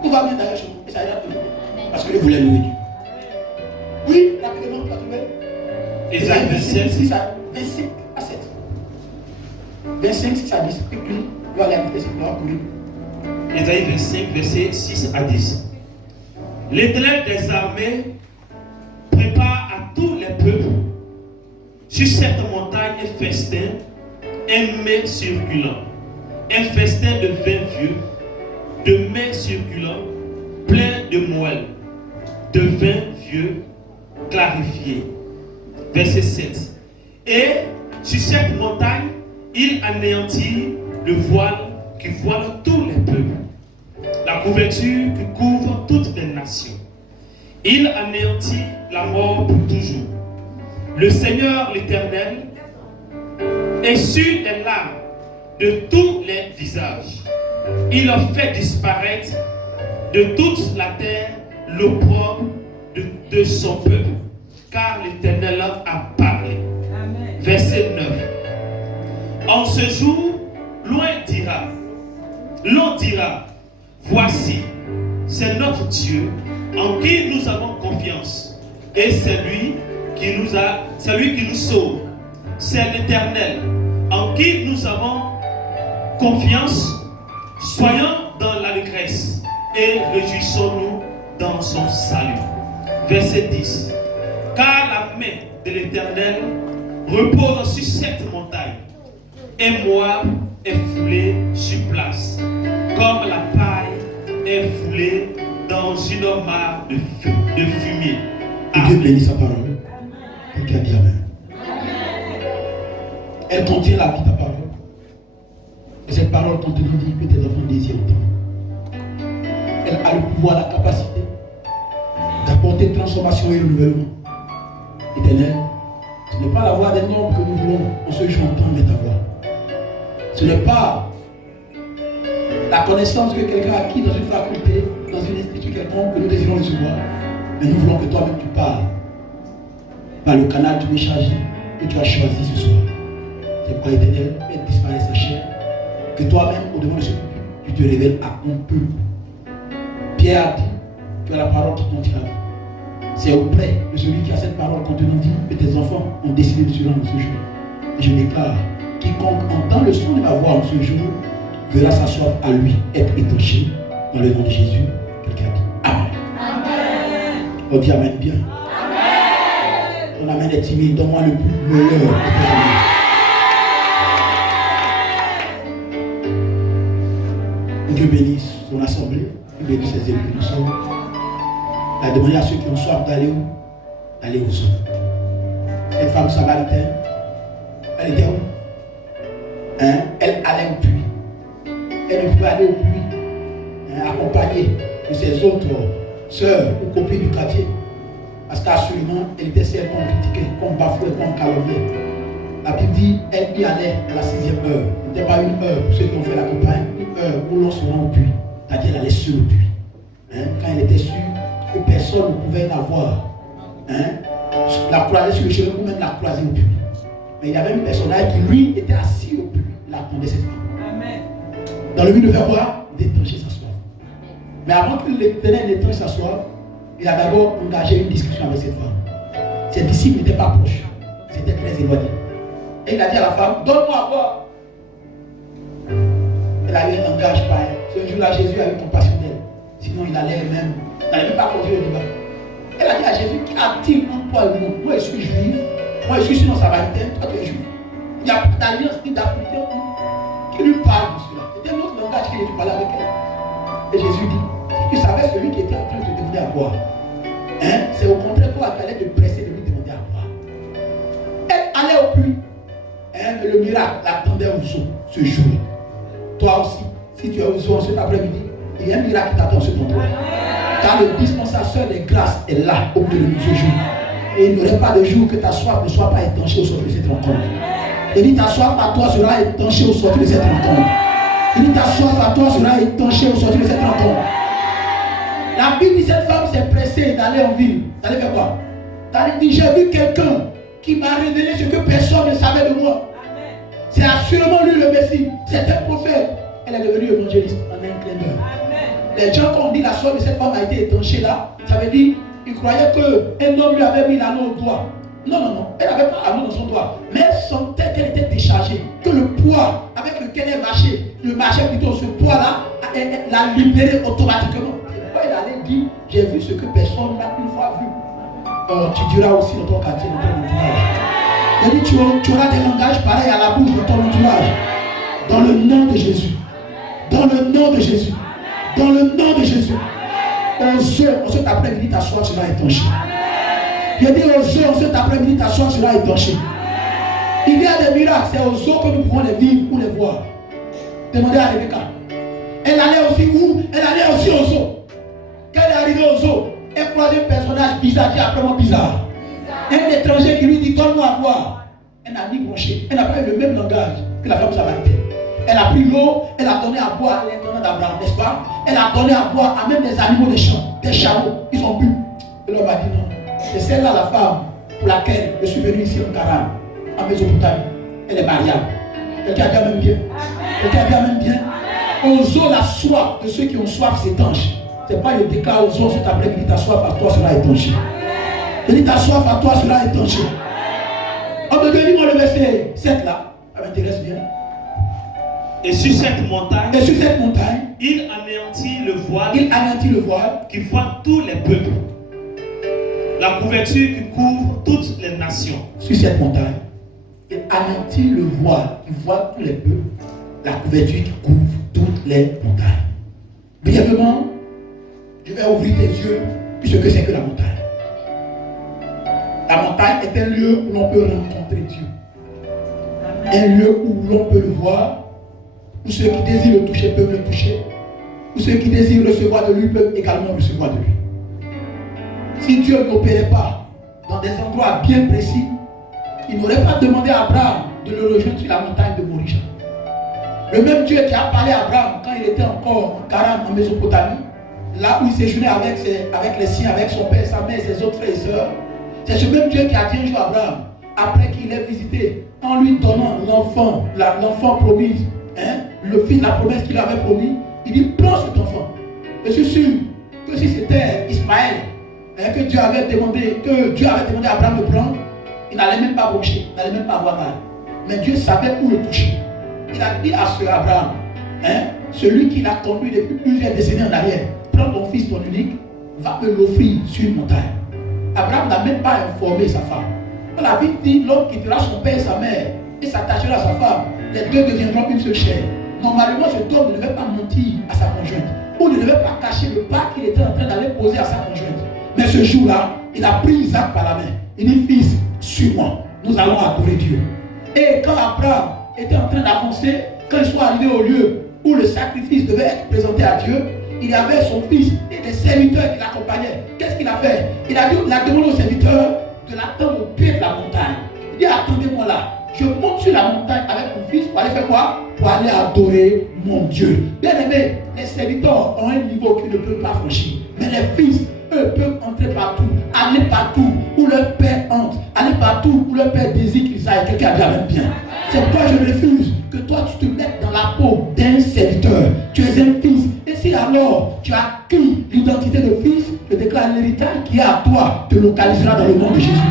Tout va bien d'ailleurs chez nous. Et ça ira toujours. Parce que lui voulait louer Dieu. Oui, rapidement, tu as trouvé. Ésaïe 27, 6 à 25 à 7. 25, 6 à 10. Et puis, il va aller habiter cette gloire pour lui. Ésaïe 25, versets 6 à 10. L'Éternel des armées prépare à tous les peuples sur cette montagne un festin, un mets circulant, un festin de vin vieux, de mets circulants, plein de moelle, de vin vieux clarifié. Verset 7. Et sur cette montagne, il anéantit le voile qui voile tous les peuples, la couverture qui couvre toutes les nations. Il anéantit la mort pour toujours. Le Seigneur l'Éternel essuie les larmes de tous les visages. Il a fait disparaître de toute la terre l'opprobre de son peuple, car l'Éternel a parlé. Amen. Verset 9. En ce jour, l'on dira, voici, c'est notre Dieu en qui nous avons confiance, et c'est lui qui nous sauve. C'est l'Éternel en qui nous avons confiance. Soyons dans l'allégresse et réjouissons-nous dans son salut. Verset 10. Car la main de l'Éternel repose sur cette montagne, et Moab est foulé sur place, comme la paille est foulée dans une mare de fumier. Que Dieu bénisse sa parole. Quelqu'un dit Amen. Elle contient la vie de ta parole. Et cette parole contient la vie que tes enfants désirent entendre. Elle a le pouvoir, la capacité d'apporter transformation et renouvellement. Éternel, ce n'est pas la voix des nombres que nous voulons en ce jour entendre, mais ta voix. Ce n'est pas la connaissance que quelqu'un a acquis dans une faculté, dans une institut quelconque que nous désirons recevoir, mais nous voulons que toi-même tu parles par le canal du messager que tu as choisi ce soir. C'est pourquoi l'Éternel fait disparaître sa chair, que toi-même, au devant de ce peuple, tu te révèles à un peuple. Pierre a dit que la parole qui contient la vie. C'est auprès de celui qui a cette parole contenant vie que tes enfants ont décidé de se rendre ce jour. Et je déclare, quiconque entend le son de ma voix en ce jour, verra sa soif à lui être étanchée dans le nom de Jésus. Quelqu'un dit Amen. Amen. On dit Amen bien. Amen. Ton Amen est timide, donne-moi le plus meilleur. Dieu bénisse son assemblée, Dieu bénisse ses élus que nous sommes. Il a demandé à ceux qui ont soif d'aller où? D'aller aux eaux. Cette femme samaritaine, elle était où? Elle allait au puits. Elle ne pouvait aller au puits, accompagnée de ses autres sœurs ou copines du quartier. Parce qu'assurément, elle était celle qu'on critiquait, qu'on bafouait, qu'on calomniait. La Bible dit, elle y allait à la 6e heure. Ce n'était pas une heure pour ceux qui ont fait la campagne, une heure où l'on se rend au puits. C'est-à-dire elle allait sur le puits. Quand elle était sûre que personne ne pouvait la voir, la croiser sur le chemin ou même la croiser au puits. Mais il y avait un personnage qui, lui, était assis au puits. Il attendait cette femme. Amen. Dans le but de faire quoi? D'étancher sa soif. Mais avant que l'Éternel n'étanche sa soif, il a d'abord engagé une discussion avec cette femme. Ses disciples n'étaient pas proches. C'était très éloigné. Et il a dit à la femme, donne-moi à boire. Elle a eu un langage pareil. Ce jour-là, Jésus a eu compassion d'elle. Sinon, il n'allait même pas continuer le débat. Elle a dit à Jésus, qu'a-t-il en toi et moi? Moi, je suis juif. Moi, je suis sinon samaritaine. Toi, tu es juif. Il n'y a pas d'alliance ni d'affinité qui lui parle de cela. C'était un autre langage qu'il a dû parler avec elle. Et Jésus dit, si tu savais celui qui était en train de te demander à boire, c'est au contraire toi qui allais te presser de lui demander à boire. Elle allait au puits. Mais le miracle l'attendait aux eaux ce jour. Toi aussi, si tu es aux eaux en cet après-midi, il y a un miracle qui t'attend ce endroit. Car le dispensateur des grâces est là au milieu de nous ce jour. Et il n'y aurait pas de jour que ta soif ne soit pas étanchée au sortir de cette rencontre. Et dit ta soif à toi sera étanchée au sortir de cette rencontre. Il dit ta soif à toi sera étanchée au sortir de cette rencontre. La Bible dit cette femme s'est pressée d'aller en ville. D'aller faire quoi? D'aller dire j'ai vu quelqu'un qui m'a révélé ce que personne ne savait de moi. C'est assurément lui le Messie. C'est un prophète. Elle est devenue évangéliste en un clin d'œil. Les gens, quand on dit la soeur de cette femme a été étanchée là, ça veut dire qu'ils croyaient qu'un homme lui avait mis l'anneau au doigt. Non, non, non. Elle n'avait pas l'anneau dans son doigt. Mais elle sentait qu'elle était déchargée. Que le poids avec lequel elle marchait, le marchait plutôt, ce poids-là, l'a libéré automatiquement. C'est pourquoi elle allait dire j'ai vu ce que personne n'a une fois vu. Tu diras aussi dans ton quartier, dans ton entourage. Elle dit tu auras des langages pareils à la bouche de ton entourage. Dans le nom de Jésus. Dans le nom de Jésus. Dans le nom de Jésus. On cet après-midi, ta soif sera étanchée. Je dis aux eaux, cet après-midi, ta soif sera étanchée. Il y a des miracles, c'est aux eaux que nous pouvons les vivre ou les voir. Demandez à Rebecca. Elle allait aussi où? Elle allait aussi aux eaux. Quand elle est arrivée aux eaux, elle croisait un personnage bizarre, qui est absolument bizarre. Un étranger qui lui dit donne-moi à boire. Elle n'a ni bronché. Elle n'a pas eu le même langage que la femme samaritaine. Elle a pris l'eau, elle a donné à boire à l'intendant d'Abraham, n'est-ce pas? Elle a donné à boire à même des animaux des champs, des chameaux. Ils ont bu. Et l'homme a dit non. C'est celle-là la femme pour laquelle je suis venu ici en Karan, en Mésopotamie. Elle est mariable. Quelqu'un a dit même bien. Quelqu'un a dit même bien. Aux eaux, la soif de ceux qui ont soif s'étanche. C'est pas le déclare aux eaux cet après-midi, ta soif à toi sera étanchée. Je dis ta soif à toi sera étanchée. On me donne moi le verset 7 là. Ça m'intéresse bien. Et sur cette montagne, il anéantit le voile qui voit tous les peuples. La couverture qui couvre toutes les nations. Sur cette montagne, il anéantit le voile qui voit tous les peuples. La couverture qui couvre toutes les montagnes. Brièvement, je vais ouvrir tes yeux sur ce que c'est que la montagne. La montagne est un lieu où l'on peut rencontrer Dieu. Un lieu où l'on peut le voir. Où ceux qui désirent le toucher peuvent le toucher. Où ceux qui désirent recevoir de lui peuvent également recevoir de lui. Si Dieu n'opérait pas dans des endroits bien précis, il n'aurait pas demandé à Abraham de le rejoindre sur la montagne de Morisha. Le même Dieu qui a parlé à Abraham quand il était encore en Karan, en Mésopotamie, là où il séjournait avec les siens, avec son père, sa mère, ses autres frères et sœurs, c'est ce même Dieu qui a dit un jour à Abraham, après qu'il ait visité, en lui donnant l'enfant promis, le fils, la promesse qu'il avait promis, il dit prends cet enfant. Je suis sûr que si c'était Ismaël que Dieu avait demandé à Abraham de prendre, il n'allait même pas broncher, il n'allait même pas avoir mal. Mais Dieu savait où le toucher. Il a dit à ce Abraham, celui qui l'a conduit depuis plusieurs décennies en arrière, prends ton fils, ton unique, va me l'offrir sur une montagne. Abraham n'a même pas informé sa femme. La Bible dit l'homme quittera son père et sa mère et s'attachera à sa femme. Les deux deviendront une seule chair. Normalement, cet homme ne devait pas mentir à sa conjointe ou ne devait pas cacher le pas qu'il était en train d'aller poser à sa conjointe. Mais ce jour-là, il a pris Isaac par la main. Il dit fils, suis-moi, nous allons adorer Dieu. Et quand Abraham était en train d'avancer, quand ils sont arrivés au lieu où le sacrifice devait être présenté à Dieu, il avait son fils et des serviteurs qui l'accompagnaient. Qu'est-ce qu'il a fait? Il a demandé aux serviteurs de l'attendre au pied de la montagne. Il dit attendez-moi là. Je monte sur la montagne avec mon fils pour aller faire quoi? Pour aller adorer mon Dieu. Bien aimé, les serviteurs ont un niveau qu'ils ne peuvent pas franchir. Mais les fils, eux, peuvent entrer partout, aller partout où leur père entre, aller partout où leur père désire qu'ils aillent. Quelqu'un a dit amen bien. C'est pourquoi je refuse que toi tu te mettes dans la peau d'un serviteur. Tu es un fils. Et si alors tu as acquis l'identité de fils, je déclare l'héritage qui est à toi te localisera dans le nom de Jésus.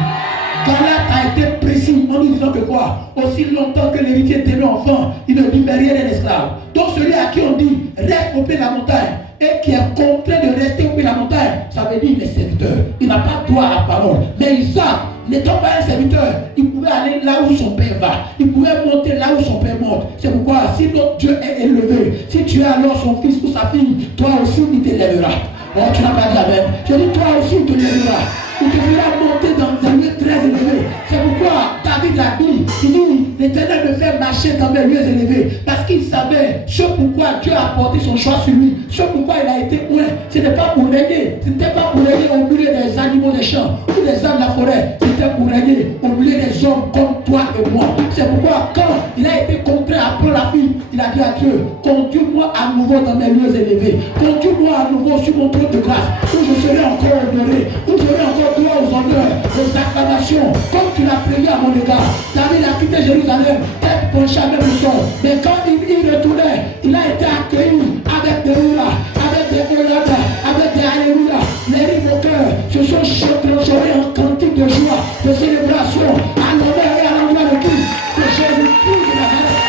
Galate a été précis en nous disant que quoi? Aussi longtemps que l'héritier est élevé enfant, il ne dit rien d'un esclave. Donc celui à qui on dit reste au pied de la montagne et qui est contraint de rester au pied de la montagne, ça veut dire il est serviteur. Il n'a pas droit à la parole. Mais Isaac, n'étant pas un serviteur, il pouvait aller là où son père va. Il pouvait monter là où son père monte. C'est pourquoi si notre Dieu est élevé, si tu es alors son fils ou sa fille, toi aussi il t'élèvera. Oh, tu n'as pas dit amen. Je dis toi aussi il te lèvera. Il te fera monter dans des lieux très élevés. C'est pourquoi David l'a dit. Il dit l'Éternel me fait marcher dans mes lieux élevés. Parce qu'il savait ce pourquoi Dieu a porté son choix sur lui. Ce pourquoi il a été loin. Ce n'est pas pour régner. Ce n'était pas pour régner au milieu des animaux des champs ou des âmes de la forêt. C'était pour régner au milieu des hommes comme toi et moi. C'est pourquoi quand il a été contraint à prendre la fille, il a dit à Dieu, conduis-moi à nouveau dans mes lieux élevés. Conduis-moi à nouveau nouveau sur mon trône de grâce, où je serai encore honoré, où j'aurai encore droit aux honneurs, aux acclamations, comme tu l'as prévu à mon égard. David a quitté Jérusalem, tête penchée à même le sol. Mais quand il retournait, il a été accueilli avec des hurrahs, avec des hollada, avec des alléluia. Les rimes au cœur se sont transformés en cantique de joie, de célébration, à l'honneur et à l'endroit de Christ, de Jésus-Christ de Nazareth.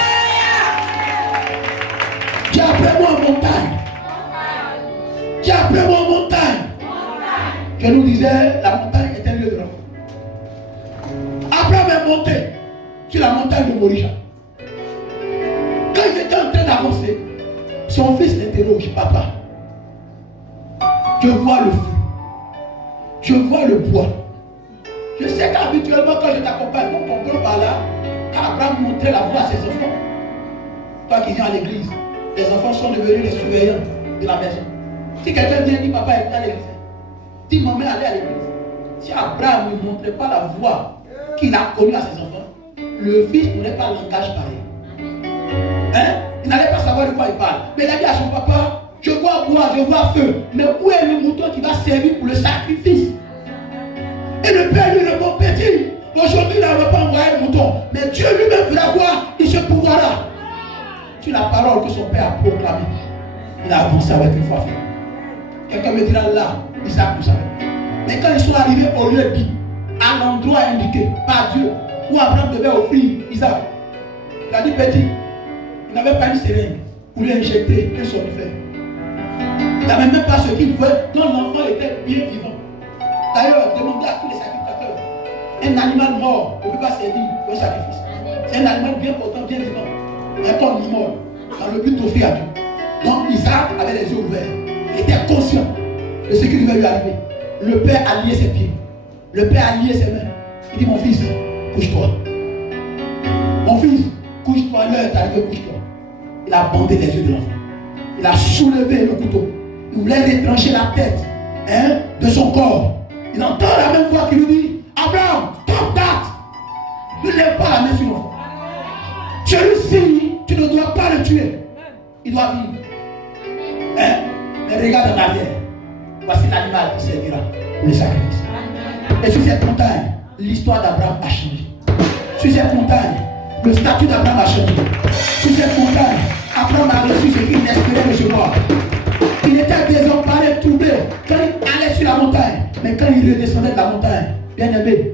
Dis après moi montagne. Dis après moi montagne. Je nous disais, la montagne est un lieu de rencontre. Abraham est monté sur la montagne de Moria. Quand il était en train d'avancer, son fils l'interroge, papa, je vois le feu, je vois le bois. Je sais qu'habituellement quand je t'accompagne, mon compagnon par là, quand Abraham montrait la voie à ses enfants, toi qui viens à l'église, les enfants sont devenus les surveillants de la maison. Si quelqu'un vient dire papa est à l'église, dis maman allez à l'église. Si Abraham ne montrait pas la voie qu'il a connue à ses enfants, le fils n'aurait pas le langage pareil. Hein? Il n'allait pas savoir de quoi il parle. Mais il a dit à son papa, je vois bois, je vois feu, mais où est le mouton qui va servir pour le sacrifice? Et le père lui répond, petit, aujourd'hui il n'a pas envoyé le mouton, mais Dieu lui-même voulait voir, il se pouvoira. Sur la parole que son père a proclamée, il a avancé avec une foi ferme. Quelqu'un me dira là, Isaac nous savait. Mais quand ils sont arrivés au lieu dit, à l'endroit indiqué par Dieu, où Abraham devait offrir Isaac, il a dit petit, il n'avait pas une seringue pour lui injecter un somnifère. Il n'avait même pas ce qu'il voulait, donc l'enfant était bien vivant. D'ailleurs, demandez à tous les sacrificateurs, un animal mort ne peut pas servir pour un sacrifice. C'est un animal bien portant, bien vivant. Un corps mort, dans le but d'offrir à Dieu. Donc Isaac avait les yeux ouverts. Il était conscient de ce qui devait lui arriver. Le père a lié ses pieds. Le père a lié ses mains. Il dit, mon fils, couche-toi. Mon fils, couche-toi, l'heure est arrivée, couche-toi. Il a bandé les yeux de l'enfant. Il a soulevé le couteau. Il voulait retrancher la tête de son corps. Il entend la même voix qui lui dit, Abraham, stop that. Ne lève pas la main sur l'enfant. Celui-ci, tu ne dois pas le tuer. Il doit vivre. Mais regarde en arrière. Voici l'animal qui servira pour le sacrifice. Et sur cette montagne, l'histoire d'Abraham a changé. Sur cette montagne, le statut d'Abraham a changé. Sur cette montagne, Abraham a reçu ce qu'il espérait recevoir. Il était désemparé, troublé quand il allait sur la montagne. Mais quand il redescendait de la montagne, bien aimé,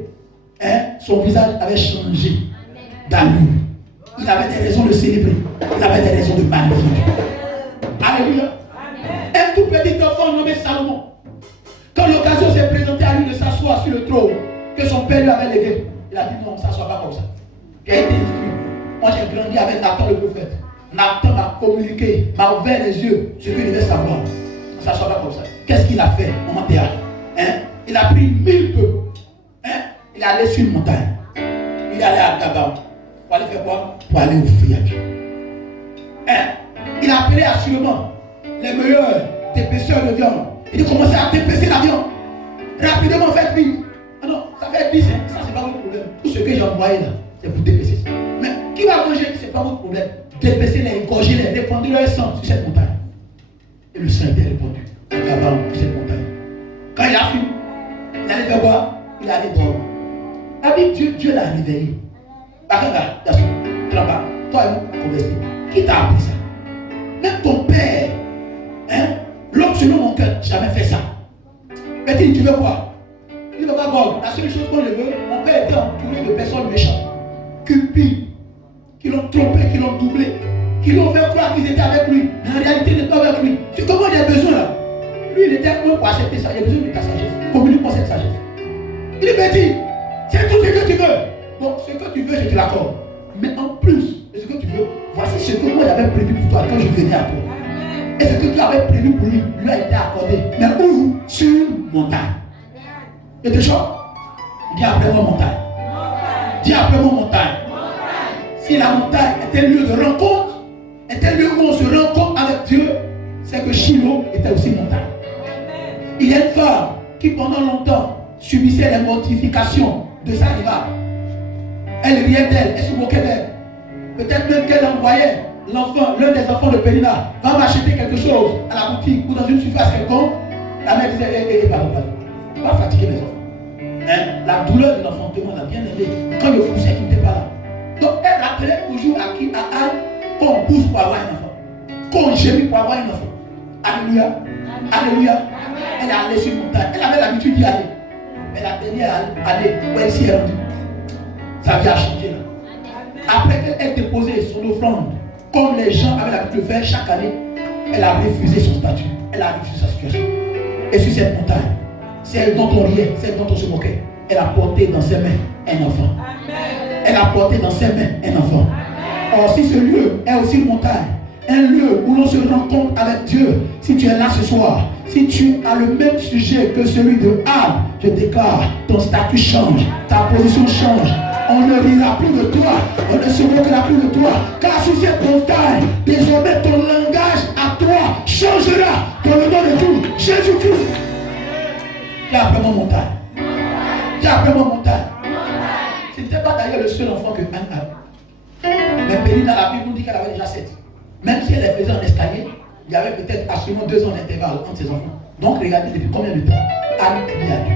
son visage avait changé d'allure. Il avait des raisons de célébrer. Il avait des raisons de magnifier. Alléluia. Un tout petit enfant nommé Salomon, quand l'occasion s'est présentée à lui de s'asseoir sur le trône que son père lui avait légué, il a dit non, on ne s'assoit pas comme ça. Il a été instruit. Moi j'ai grandi avec Nathan le prophète. Nathan m'a communiqué, m'a ouvert les yeux, ce qu'il devait savoir. On ne s'assoit pas comme ça. Qu'est-ce qu'il a fait au moment théâtre? Il a pris 1000 bœufs. Il est allé sur une montagne. Il est allé à Gabaon. Pour aller faire quoi? Pour aller offrir à Dieu. Il a appelé assurément les meilleurs dépêcheurs de viande. Il a commencé à dépêcher la viande. Rapidement, faites vite. Ah non, ça fait 10, ça c'est pas votre problème. Tout ce que j'ai envoyé là, c'est pour dépêcher ça. Mais qui va manger, c'est pas votre problème. Dépêchez-les, égorgez-les, répandez leur sang sur cette montagne. Et le sang était répandu à Gabaon, sur cette montagne. Quand il a fini, il allait faire quoi? Il allait dormir. La Bible, Dieu l'a réveillé. Par exemple, toi et moi, converti. Qui t'a appris ça? Même ton père, l'homme selon mon cœur, jamais fait ça. Mais tu veux quoi? Il ne veut pas voir. La seule chose qu'on le veut, mon père était entouré de personnes méchantes, cupides, qui l'ont trompé, qui l'ont doublé, qui l'ont fait croire qu'ils étaient avec lui. Mais en réalité, ils n'étaient pas avec lui. C'est comment il a besoin là? Lui, il était heureux pour accepter ça. Il a besoin de ta sagesse. Communique-moi cette sagesse. Il est petit. C'est tout ce que tu veux. Donc, ce que tu veux, je te l'accorde. Mais en plus de ce que tu veux, voici ce que moi j'avais prévu pour toi quand je venais à toi. Et ce que tu avais prévu pour lui, lui a été accordé. Mais où? Sur une montagne. Et te choque. Dis après moi montagne. Dis après moi montagne. Si la montagne est un lieu de rencontre, est un lieu où on se rencontre avec Dieu, c'est que Shiloh était aussi montagne. Il y a une femme qui pendant longtemps subissait les mortifications de sa rivale. Elle riait d'elle, elle se moquait d'elle. Peut-être même qu'elle envoyait l'enfant, l'un des enfants de Pénina va m'acheter quelque chose à la boutique ou dans une surface quelconque, la mère disait, pardon, pas fatiguer mes enfants. Hein? La douleur de l'enfantement l'a bien aimé. Quand il poussait, il n'était pas là. Donc elle rappelait toujours à Anne qu'on pousse pour avoir un enfant, qu'on gémit pour avoir un enfant. Alléluia. Alléluia. Elle est allée sur une montagne. Elle avait l'habitude d'y aller. Mais la dernière année, où elle s'y est rendue, sa vie a changé là. Après qu'elle ait déposé son offrande, comme les gens avaient l'habitude de faire chaque année, elle a refusé son statut. Elle a refusé sa situation. Et sur cette montagne, celle dont on riait, celle dont on se moquait, elle a porté dans ses mains un enfant. Elle a porté dans ses mains un enfant. Or, si ce lieu est aussi une montagne, un lieu où l'on se rencontre avec Dieu, si tu es là ce soir, si tu as le même sujet que celui de Anne, je déclare, ton statut change, ta position change. On ne rira plus de toi, on ne se moquera plus de toi, car sur cette montagne, désormais ton langage à toi changera dans le nom de tout, Jésus-Christ. J'ai appelé mon montagne. J'ai appelé mon montagne. Ce n'était pas d'ailleurs le seul enfant que Anne avait. Mais Pénina, la Bible nous dit qu'elle avait déjà 7. Même si elle les faisait en escalier, il y avait peut-être absolument 2 ans d'intervalle entre ses enfants. Donc regardez depuis combien de temps Anne criait à Dieu.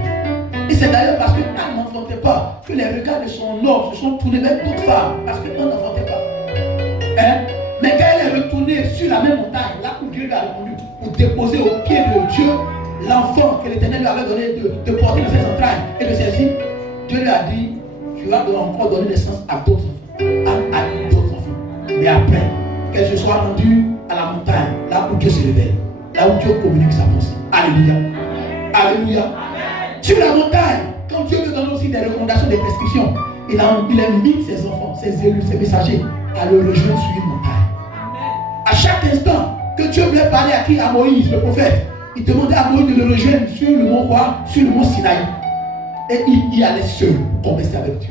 Et c'est d'ailleurs parce que Anne n'enfantait pas que les regards de son homme se sont tournés vers d'autres femmes. Parce que Anne n'enfantait pas. Hein? Mais quand elle est retournée sur la même montagne, là où Dieu lui a répondu, pour déposer au pied de Dieu l'enfant que l'Éternel lui avait donné de porter dans ses entrailles et de ses yeux, Dieu lui a dit, tu vas encore donner naissance à d'autres enfants. À d'autres enfants. Mais après, qu'elle se soit rendue à la montagne, là où Dieu se révèle, là où Dieu communique sa pensée. Alléluia. Alléluia. Sur la montagne, quand Dieu lui donne aussi des recommandations, des prescriptions, il invite ses enfants, ses élus, ses messagers à le rejoindre sur une montagne. À chaque instant que Dieu voulait parler à qui? À Moïse, le prophète. Il demandait à Moïse de le rejoindre sur le mont Roi, sur le mont Sinaï. Et il y allait seul pour converser avec Dieu.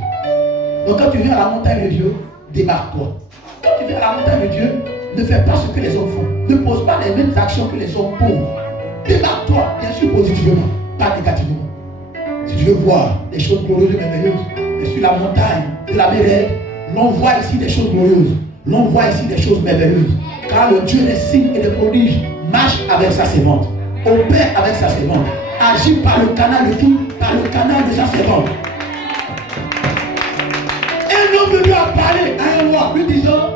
Donc quand tu viens à la montagne de Dieu, démarre-toi. Quand tu viens à la montagne de Dieu, ne fais pas ce que les hommes font. Ne pose pas les mêmes actions que les hommes posent. Démarre-toi, bien sûr positivement, pas négativement. Si tu veux voir des choses glorieuses et merveilleuses, et sur la montagne de la mer, l'on voit ici des choses glorieuses. L'on voit ici des choses merveilleuses. Car le Dieu des signes et des prodiges marche avec sa servante, opère avec sa servante, agit par le canal de qui? Par le canal de sa servante. Un homme lui a parlé à un roi, lui disant,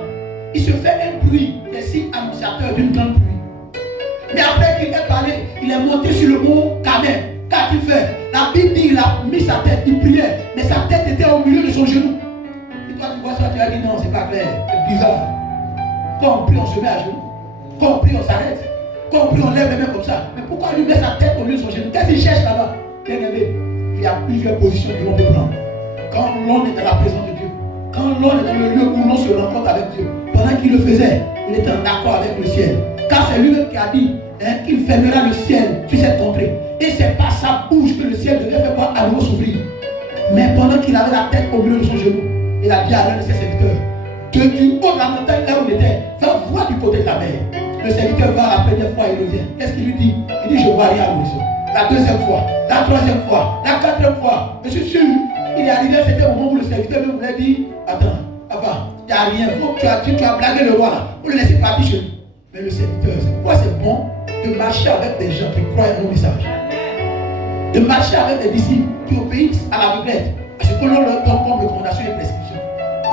il se fait un bruit, des signes annonciateurs d'une grande pluie. Mais après qu'il ait parlé, il est monté sur le mont Carmel. Qu'a-t-il fait? La Bible dit, il a mis sa tête, il priait, mais sa tête était au milieu de son genou. Et toi tu vois ça, tu as dit non, c'est pas clair, c'est bizarre. Quand on prie, on se met à genoux. Quand on prie, on s'arrête. Quand on prie, on lève les mains comme ça. Mais pourquoi lui met sa tête au milieu de son genou? Qu'est-ce qu'il cherche là-bas? Bien aimé, il y a plusieurs positions que l'on peut prendre. Quand l'on est dans la présence de Dieu, quand l'on est dans le lieu où l'on se rencontre avec Dieu, pendant qu'il le faisait, il était en accord avec le ciel. Car c'est lui-même qui a dit qu'il fermera le ciel sur cette contrée. Et c'est par sa bouche que le ciel devait faire quoi? À nouveau s'ouvrir. Mais pendant qu'il avait la tête au milieu de son genou, il a dit à l'un de ses serviteurs, du haut de la montagne là où il était, va voir du côté de la mer. Le serviteur va la première fois et il revient. Qu'est-ce qu'il lui dit? Il dit, je vois rien à l'horizon. La deuxième fois, la troisième fois, la quatrième fois. Je suis sûr, il est arrivé à un moment où le serviteur me voulait dire, attends, papa, il n'y a rien. Tu as blagué le roi là. Vous le laissez partir chez lui. Mais le serviteur, c'est pourquoi c'est bon de marcher avec des gens qui croient à nos messages. De marcher avec des disciples qui obéissent à la Bible. Parce que l'on leur donne comme recommandation et prescription.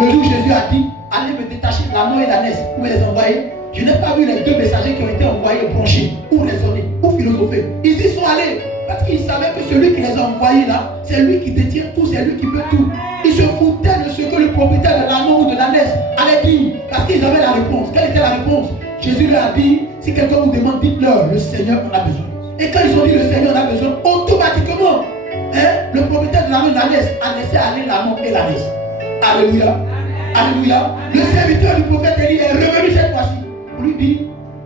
Le jour où Jésus a dit, allez me détacher de l'agneau et l'ânesse pour me les envoyer, je n'ai pas vu les 2 messagers qui ont été envoyés branchés, ou raisonner, ou philosopher. Ils y sont allés parce qu'ils savaient que celui qui les a envoyés là, c'est lui qui détient tout, c'est lui qui peut tout. Ils se foutaient de ce que le propriétaire de l'agneau ou de l'ânesse allait dire, parce qu'ils avaient la réponse. Quelle était la réponse? Jésus leur a dit, si quelqu'un vous demande, dites-leur, le Seigneur en a besoin. Et quand ils ont dit le Seigneur en a besoin, automatiquement, le propriétaire de l'agneau et de l'ânesse a laissé aller l'agneau et l'ânesse. Alléluia. Alléluia. Le serviteur du prophète Élie est revenu cette fois-ci. Pour lui dire,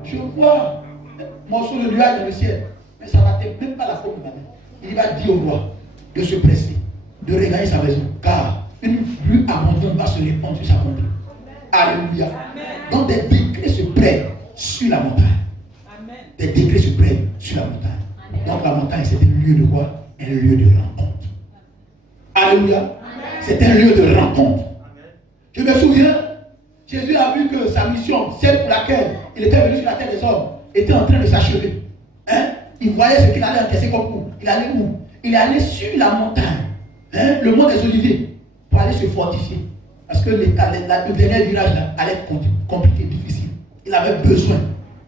je vois un morceau de nuage dans le ciel, mais ça va même pas la forme de ma main. Il va dire au roi de se presser, de regagner sa maison, car une pluie abondante va se répandre sur sa contrée. Alléluia. Donc des décrets se prennent sur la montagne. Des décrets se prennent sur la montagne. Donc la montagne, c'est un lieu de quoi? Un lieu de rencontre. Alléluia. C'est un lieu de rencontre. Je me souviens, Jésus a vu que sa mission, celle pour laquelle il était venu sur la terre des hommes, était en train de s'achever. Hein? Il voyait ce qu'il allait encaisser comme coup. Il allait où? Il allait sur la montagne, hein? Le mont des Oliviers, pour aller se fortifier. Parce que le dernier virage là, allait être compliqué, difficile. Il avait besoin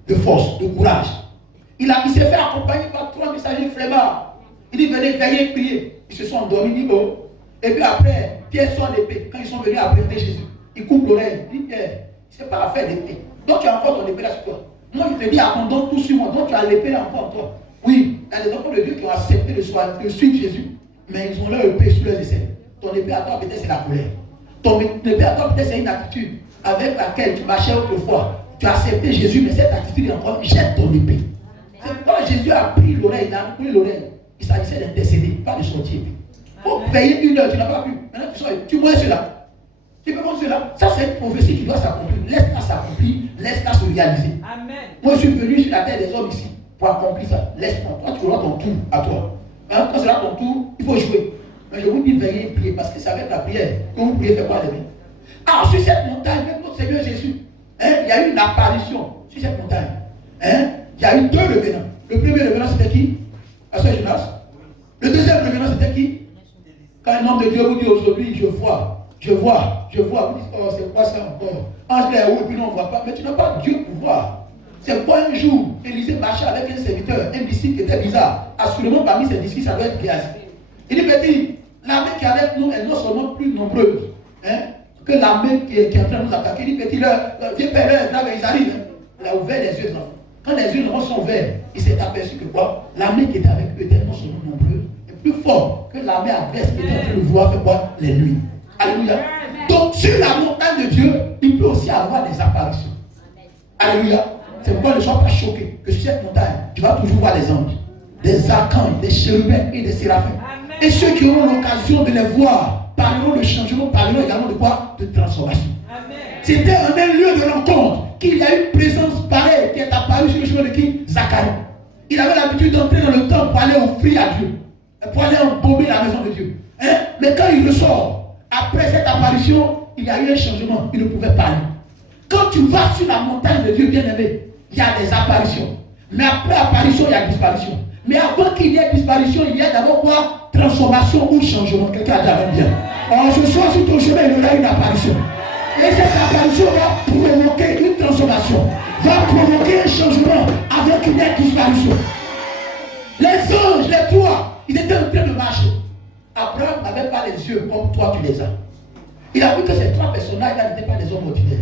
de force, de courage. Il s'est fait accompagner par 3 messagers flemmards. Il dit venez veiller, prier. Ils se sont endormis, oh. Et puis après, Pierre sort l'épée. Quand ils sont venus apprêter Jésus, il coupe l'oreille. Il dit Pierre, c'est pas l'affaire d'épée. Donc tu as encore ton épée là sur toi. Moi je te dis abandonne tout sur moi. Donc tu as l'épée là encore en toi. Oui, il y a des enfants de Dieu qui ont accepté de suivre Jésus, mais ils ont leur épée sur leurs aisselles. Ton épée à toi peut-être c'est la colère. Ton épée à toi peut-être c'est une attitude avec laquelle tu marchais autrefois. Tu as accepté Jésus, mais cette attitude est encore, jette ton épée. C'est pourquoi Jésus a pris l'oreille, il a pris l'oreille. Il s'agissait d'intercéder, pas de sortir. Pour payer 1 heure, tu n'as pas pu. Maintenant tu vois cela. Tu peux voir cela. Ça c'est une prophétie qui doit s'accomplir. Laisse-la s'accomplir, laisse-la se réaliser. Amen. Moi je suis venu sur la terre des hommes ici pour accomplir ça. Laisse-moi. Toi tu auras ton tour à toi. Hein? Quand c'est là ton tour, il faut jouer. Mais je vous dis veillez et prier parce que c'est avec la prière que vous priez faire quoi les mains. Ah, sur cette montagne, même notre Seigneur Jésus, hein, il y a eu une apparition sur cette montagne. Hein? Il y a eu 2 revenants. Le premier revenant c'était qui? Pasteur Jonas. Le deuxième revenant c'était qui? Quand un homme de Dieu vous dit aujourd'hui, je vois, vous dites, oh, c'est quoi ça encore? Ange est où, puis non, on ne voit pas. Mais tu n'as pas Dieu pour voir. C'est quoi un jour, Élisée marchait avec un serviteur, un disciple qui était bizarre. Assurément, parmi ses disciples, ça doit être Géasi. Il dit, petit, l'armée qui est avec nous est non seulement plus nombreuse hein, que l'armée qui est en train de nous attaquer. Il dit, petit, vieux père, ils arrivent. Il a ouvert les yeux de l'enfant. Quand les yeux de l'enfant sont ouverts, il s'est aperçu que quoi? L'armée qui était avec eux était non seulement nombreuse, plus fort que l'armée adverse qui était en train de vouloir faire quoi? Les nuits. Alléluia. Donc sur la montagne de Dieu, il peut aussi avoir des apparitions. Alléluia. C'est pourquoi ne sois pas choqué que sur cette montagne, tu vas toujours voir des anges, des archanges, des chérubins et des séraphins. Et ceux qui auront l'occasion de les voir parleront de changement, parleront également de quoi? De transformation. C'était un lieu de rencontre qu'il y a une présence pareille qui est apparue sur le chemin de qui? Zacharie. Il avait l'habitude d'entrer dans le temple pour aller offrir à Dieu, pour aller embaumer la maison de Dieu. Hein? Mais quand il ressort, après cette apparition, il y a eu un changement. Il ne pouvait parler. Quand tu vas sur la montagne de Dieu, bien-aimé, il y a des apparitions. Mais après apparition, il y a disparition. Mais avant qu'il y ait disparition, il y a d'abord quoi? Transformation ou changement. Quelqu'un a dit bien. Alors ce soir, sur ton chemin, il y aura une apparition. Et cette apparition va provoquer une transformation, va provoquer un changement avant qu'il y ait disparition. Les anges, les 3, ils étaient en train de marcher. Abraham n'avait pas les yeux comme toi tu les as. Il a vu que ces 3 personnages-là n'étaient pas des hommes ordinaires.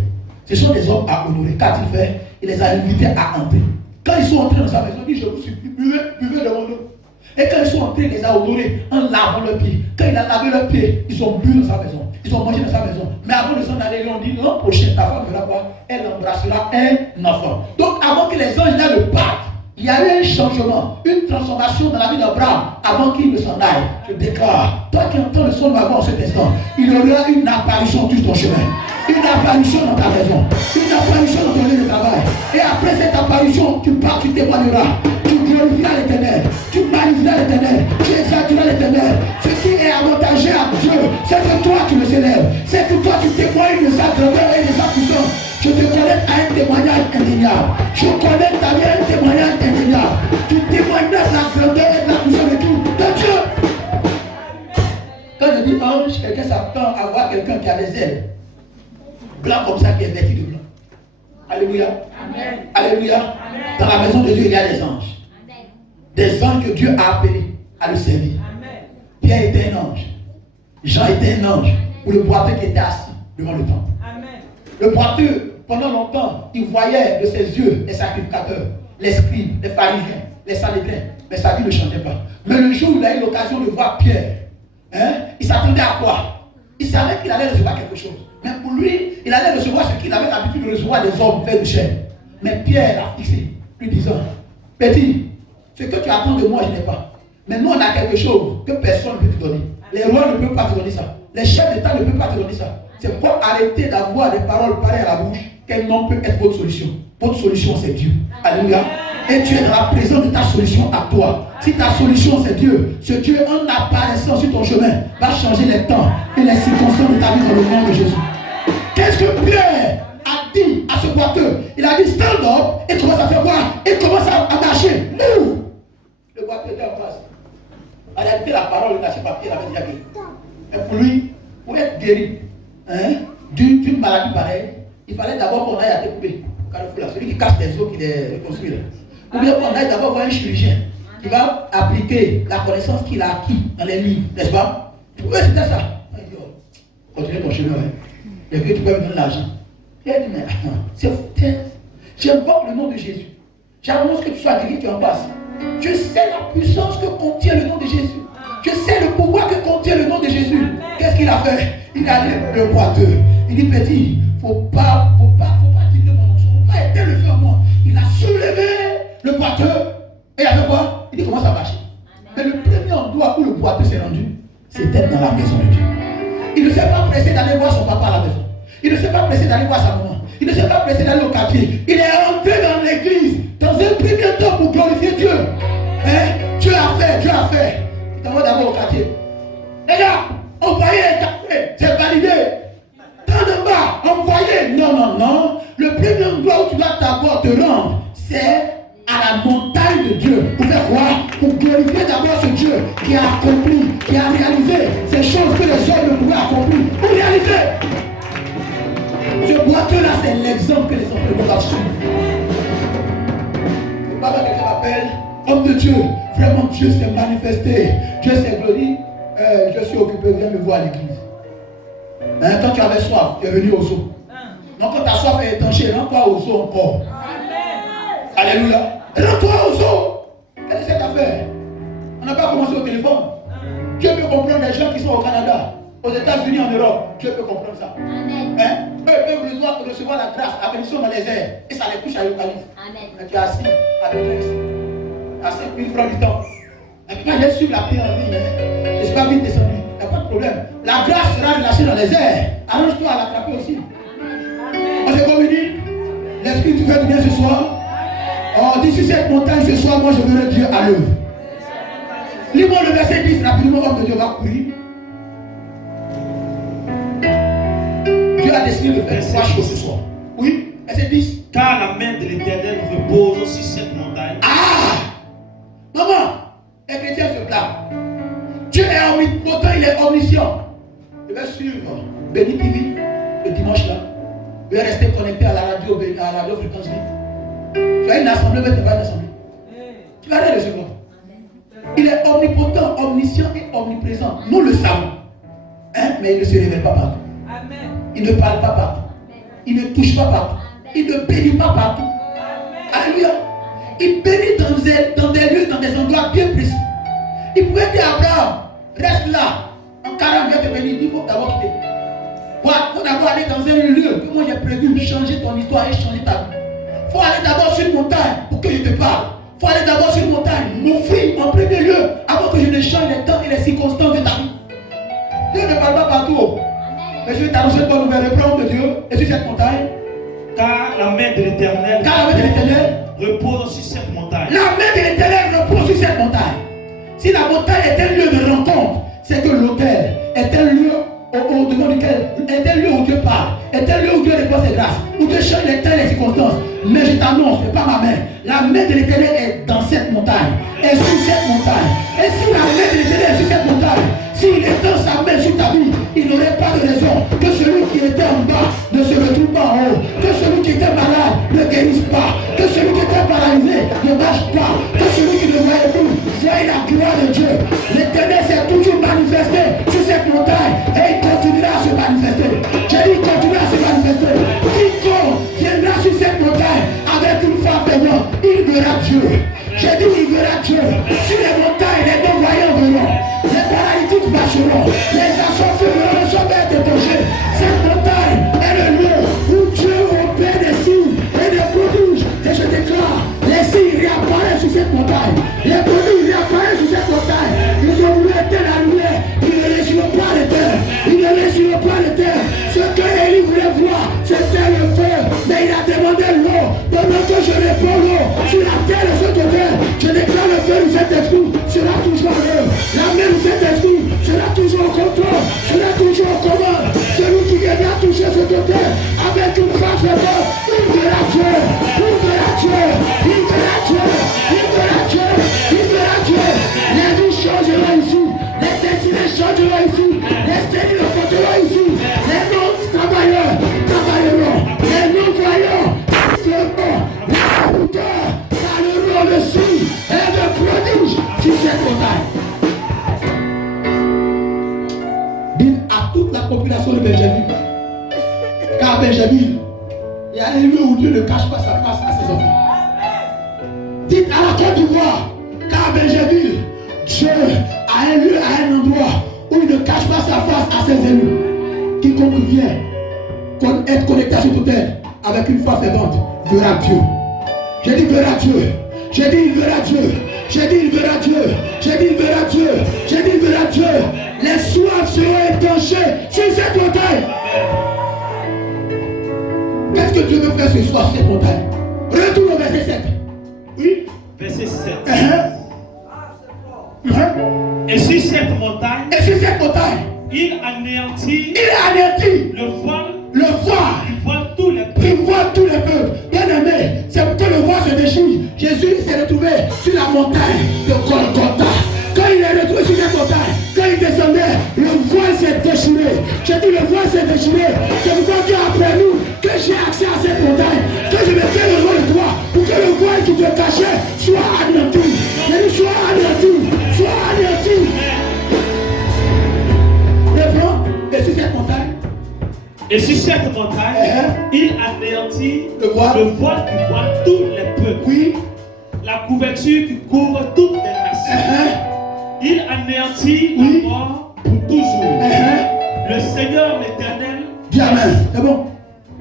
Ce sont des hommes à honorer. Qu'a-t-il fait? Il les a invités à entrer. Quand ils sont entrés dans sa maison, il dit, je vous supplie, buvez de mon eau. Et quand ils sont entrés, il les a honorés en lavant leurs pieds. Quand il a lavé leurs pieds, ils ont bu dans sa maison. Ils ont mangé dans sa maison. Mais avant de s'en aller, ils ont dit, l'an prochain, ta femme fera quoi? Elle embrassera un enfant. Donc avant que les anges là ne partent, il y a eu un changement, une transformation dans la vie d'Abraham avant qu'il ne s'en aille. Je déclare, toi qui entends le son de ma voix en cet instant, il y aura une apparition sur ton chemin, une apparition dans ta maison, une apparition dans ton lieu de travail. Et après cette apparition, tu pars, tu témoigneras, tu glorifieras l'Éternel, tu magnifieras l'Éternel, tu exalteras l'Éternel. Ce qui est avantagé à Dieu, c'est que toi tu le célèbres, c'est que toi tu témoignes de sa grandeur et de sa puissance. Je te connecte à un témoignage indéniable. Je connecte à un témoignage indéniable. Tu témoignes de la grandeur et de la puissance de tout, de Dieu. Quand je dis ange, quelqu'un s'attend à voir quelqu'un qui a des ailes. Blanc comme ça, qui est vêtu de blanc. Alléluia. Amen. Alléluia. Amen. Dans la maison de Dieu, il y a des anges. Amen. Des anges que Dieu a appelés à le servir. Amen. Pierre était un ange. Jean était un ange. Ou le boiteux qui était assis devant le temple. Amen. Le boiteux, pendant longtemps, il voyait de ses yeux les sacrificateurs, les scribes, les pharisiens, les salébriens. Mais sa vie ne changeait pas. Mais le jour où il a eu l'occasion de voir Pierre, hein, il s'attendait à quoi? Il savait qu'il allait recevoir quelque chose. Mais pour lui, il allait recevoir ce qu'il avait l'habitude de recevoir des hommes faits de chair. Mais Pierre l'a fixé, lui disant, petit, ce que tu attends de moi, je n'ai pas. Mais nous, on a quelque chose que personne ne peut te donner. Les rois ne peuvent pas te donner ça. Les chefs d'État ne peuvent pas te donner ça. C'est pourquoi arrêtez d'avoir des paroles pareilles à la bouche. Quel nom peut être votre solution? Votre solution, c'est Dieu. Alléluia. Et tu es dans la présence de ta solution à toi. Si ta solution, c'est Dieu, ce Dieu, en apparaissant sur ton chemin, va changer les temps et les circonstances de ta vie dans le nom de Jésus. Qu'est-ce que Pierre boiteux. Il a dit stand up et commence à faire quoi? Et commence à marcher. Move. Le boiteux était en place. En réalité, la parole, il lâchait papier, il avait déjà guéri. Mais pour lui, pour être guéri d'une maladie pareille, il fallait d'abord qu'on aille à découper. Celui qui casse les os, qui les reconstruit. Ou bien qu'on aille d'abord voir un chirurgien qui va appliquer la connaissance qu'il a acquis dans les livres, n'est-ce pas? Oui, c'était ça. Il dit, oh, continue ton chemin. Et que tu peux me donner l'argent. Il a dit, mais attends, c'est j'invoque le nom de Jésus. J'annonce que tu sois guéri, tu en passes. Je sais la puissance que contient le nom de Jésus. Je sais le pouvoir que contient le nom de Jésus. Qu'est-ce qu'il a fait? Il a dit le boiteux. Il dit, petit, faut pas quitter mon onction. Faut pas éteindre le feu en moi. Il a soulevé le boiteux. Et il a fait quoi? Il dit, comment ça marche? Mais le premier endroit où le boiteux s'est rendu, c'était dans la maison de Dieu. Il ne s'est pas pressé d'aller voir son papa à la maison. Il ne s'est pas pressé d'aller voir sa maman. Il ne s'est pas pressé d'aller au quartier. Il est rentré dans l'église dans un premier temps pour glorifier Dieu. Dieu a fait. Il t'envoie d'abord au quartier. Les gars, envoyez les cafés, c'est validé. Tant de bas, envoyez. Non. Le premier endroit où tu dois d'abord te rendre, c'est à la montagne de Dieu. Pour faire quoi? Pour glorifier d'abord ce Dieu qui a accompli, qui a réalisé ces choses que les hommes ne pouvaient accomplir. Pour réaliser. Ce boiteux-là, c'est l'exemple que les enfants doivent suivre. Papa, quelqu'un m'appelle, homme de Dieu, vraiment Dieu s'est manifesté, Dieu s'est glorifié. Je suis occupé, viens me voir à l'église. Quand tu avais soif, tu es venu au zoo. Donc quand ta soif est étanchée, rends-toi au zoo encore. Alléluia. Rends-toi au zoo. Quelle est cette affaire? On n'a pas commencé au téléphone. Dieu peut comprendre les gens qui sont au Canada, aux États-Unis, en Europe. Dieu peut comprendre ça. Eux peuvent recevoir la grâce, la bénédiction dans les airs. Et ça les touche à l'Eucharistie. Mais tu es assis avec Dieu ici. À 5 000 francs du temps. Et puis quand j'ai su la paix en ligne, je ne suis pas vite descendu. Il n'y a pas de problème. La grâce sera relâchée dans les airs. Arrange-toi à l'attraper aussi. On se communie. L'Esprit, tu fais du bien ce soir. Oh, d'ici cette montagne ce soir, moi je verrai Dieu à l'œuvre. Lis-moi le verset 10, rapidement, comme Dieu va courir. Dieu a décidé de faire trois choses ce soir. Oui, verset 10. Car la main de l'Éternel repose sur cette montagne. Ah! Maman, les chrétiens se blâment. Dieu est omnipotent, il est omniscient. Je vais suivre Béni TV le dimanche là. Je vais rester connecté à la radio fréquence. Tu as une assemblée, mais tu vas une assemblée. Tu vas rien recevoir. Il est omnipotent, omniscient et omniprésent. Nous le savons. Mais il ne se révèle pas partout. Il ne parle pas partout. Il ne touche pas partout. Il ne bénit pas partout. Alléluia. Il bénit dans des lieux, dans des endroits bien précis. Il pouvait dire à Abraham, reste là. En 40 jours, te bénir. Il faut d'abord quitter. Il faut d'abord aller dans un lieu que moi j'ai prévu changer ton histoire et changer ta vie. Il faut aller d'abord sur une montagne pour que je te parle. Il faut aller d'abord sur une montagne, m'offrir en premier lieu avant que je ne change les temps et les circonstances de ta vie. Dieu ne parle pas partout. Mais je vais t'annoncer une bonne nouvelle. Reprends de Dieu et sur cette montagne. Car la main de l'Éternel repose sur cette montagne. La main de l'Éternel repose sur cette montagne. Si la montagne est un lieu de rencontre, c'est que l'autel est un lieu au-devant duquel est un lieu où Dieu parle, est un lieu où Dieu répond ses grâces, où Dieu change les temps et les circonstances. Mais je t'annonce, ce n'est pas ma main. La main de l'Éternel est dans cette montagne, est sur cette montagne. Et si la main de l'Éternel est sur cette montagne, s'il étend sa main sur ta vie, il n'aurait pas de raison que celui qui était en bas ne se retrouve pas en haut, que celui qui était malade ne guérisse pas, que celui qui était paralysé ne marche pas, que celui qui ne voyait plus voie la gloire de Dieu. L'Éternel s'est toujours manifesté sur cette montagne et il continuera à se manifester. J'ai dit, il continuera à se manifester. Quiconque viendra sur cette montagne avec une foi payante, il verra Dieu. J'ai dit, il verra Dieu. Sur les montagnes, les non-voyants verront. Les paralytiques marcheront. Les assoiffés verront les hommes être étangés. Cette montagne est le lieu où Dieu opère des signes et des prodiges. Et je déclare, les signes réapparaissent sur cette montagne. Les prodiges réapparaissent sur cette montagne. Ils ont voulu éteindre la lumière. Ils ne réussiront pas à l'éteindre. Ils ne réussiront pas à l'éteindre. Ce que Élie voulait voir, c'était le feu. Mais il a demandé l'eau. Pendant que je réponds l'eau sur la terre de ce côté, je déclare le feu de cet esprit sera toujours en eux. La main de cet esprit sera toujours au contrôle, sera toujours au commande. Celui qui viendra toucher ce côté avec une grâce de Dieu, il verra Benjamin. Car Benjamin, il y a un lieu où Dieu ne cache pas sa face à ses enfants. Dites à la Côte d'Ivoire, car Benjamin, Dieu a un lieu, a un endroit où il ne cache pas sa face à ses élus. Quiconque vient être connecté à cette terre avec une foi fervente verra Dieu. J'ai dit verra Dieu. J'ai dit il verra Dieu. J'ai dit il verra Dieu. J'ai dit il verra Dieu. J'ai dit il verra Dieu. Les soifs seront étanchés sur cette montagne. Qu'est-ce que Dieu veut faire ce soir sur cette montagne? Retourne au verset 7. Oui. Verset 7. Et sur cette montagne, il anéantit le voile tous les peuples. Il voit tous les peuples. Bien aimé, c'est pourquoi le voile se déchire. Jésus s'est retrouvé sur la montagne de Golgotha. Quand il est retrouvé sur cette montagne, quand il descendait, le voile s'est déchiré. J'ai dit le voile s'est déchiré. C'est pourquoi Dieu a après nous que j'ai accès à cette montagne, que je me tiens devant de toi, pour que le voile qui te cachait soit anéanti. J'ai dit soit anéanti. Soit anéanti. Et sur cette montagne, il anéantit le voile qui voile tous les peuples. Oui. La couverture qui couvre toutes les nations. Il anéantit la mort pour toujours. Le Seigneur l'Éternel. Dis Amen. C'est bon.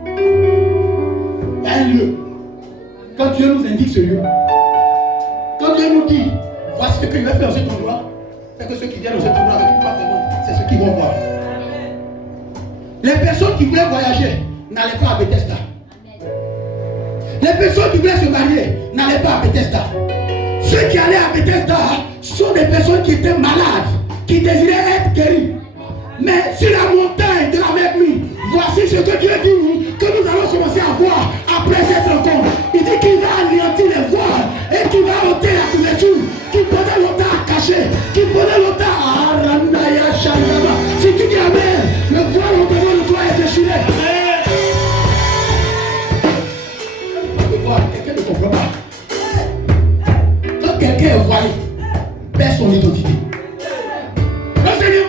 Il y a un lieu. Quand Dieu nous indique ce lieu, quand Dieu nous dit, voici ce qu'il va faire dans cet endroit, c'est que ceux qui viennent dans cet endroit avec une foi fervente, c'est ceux qui vont voir. Les personnes qui voulaient voyager n'allaient pas à Bethesda. Les personnes qui voulaient se marier n'allaient pas à Bethesda. Ceux qui allaient à Bethesda sont des personnes qui étaient malades, qui désiraient être guéris. Mais sur la montagne de la même nuit, voici ce que Dieu dit que nous allons commencer à voir après cette rencontre. Il dit qu'il va anéantir les voiles et qu'il va ôter la couverture qui pendant longtemps à cacher, qui pendant longtemps à Randaya Shandama. Si tu dis Amen, le voile au devant de toi est déchiré. Quelqu'un ne comprend pas. Quand quelqu'un est voilé, perd son identité. Non, Seigneur,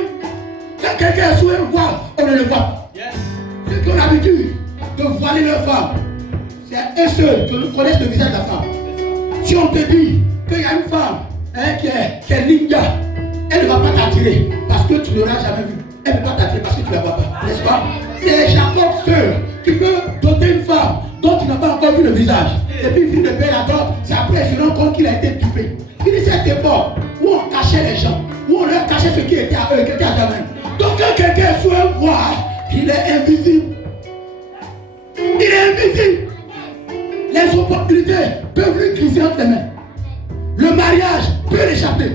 quand quelqu'un est sous un voile, on ne le voit pas. Ceux qui ont l'habitude de voiler leur femme, c'est eux seuls qui connaissent le visage de la femme. Si on te dit qu'il y a une femme qui est ninja, elle ne va pas t'attirer parce que tu ne l'auras jamais vue. Elle ne va pas t'attirer parce que tu ne la vois pas, n'est-ce pas? C'est Jacob seul qui peut doter une femme dont tu n'as pas encore vu le visage. Et puis il finit de payer la dot, c'est après qu'il se rend compte qu'il a été dupé. Il est cette époque où on cachait les gens, où on leur cachait ce qui était à eux, qui était à eux-mêmes. Donc quand quelqu'un est sous un voile, il est invisible. Il est invisible. Les opportunités peuvent lui glisser entre les mains. Le mariage peut l'échapper.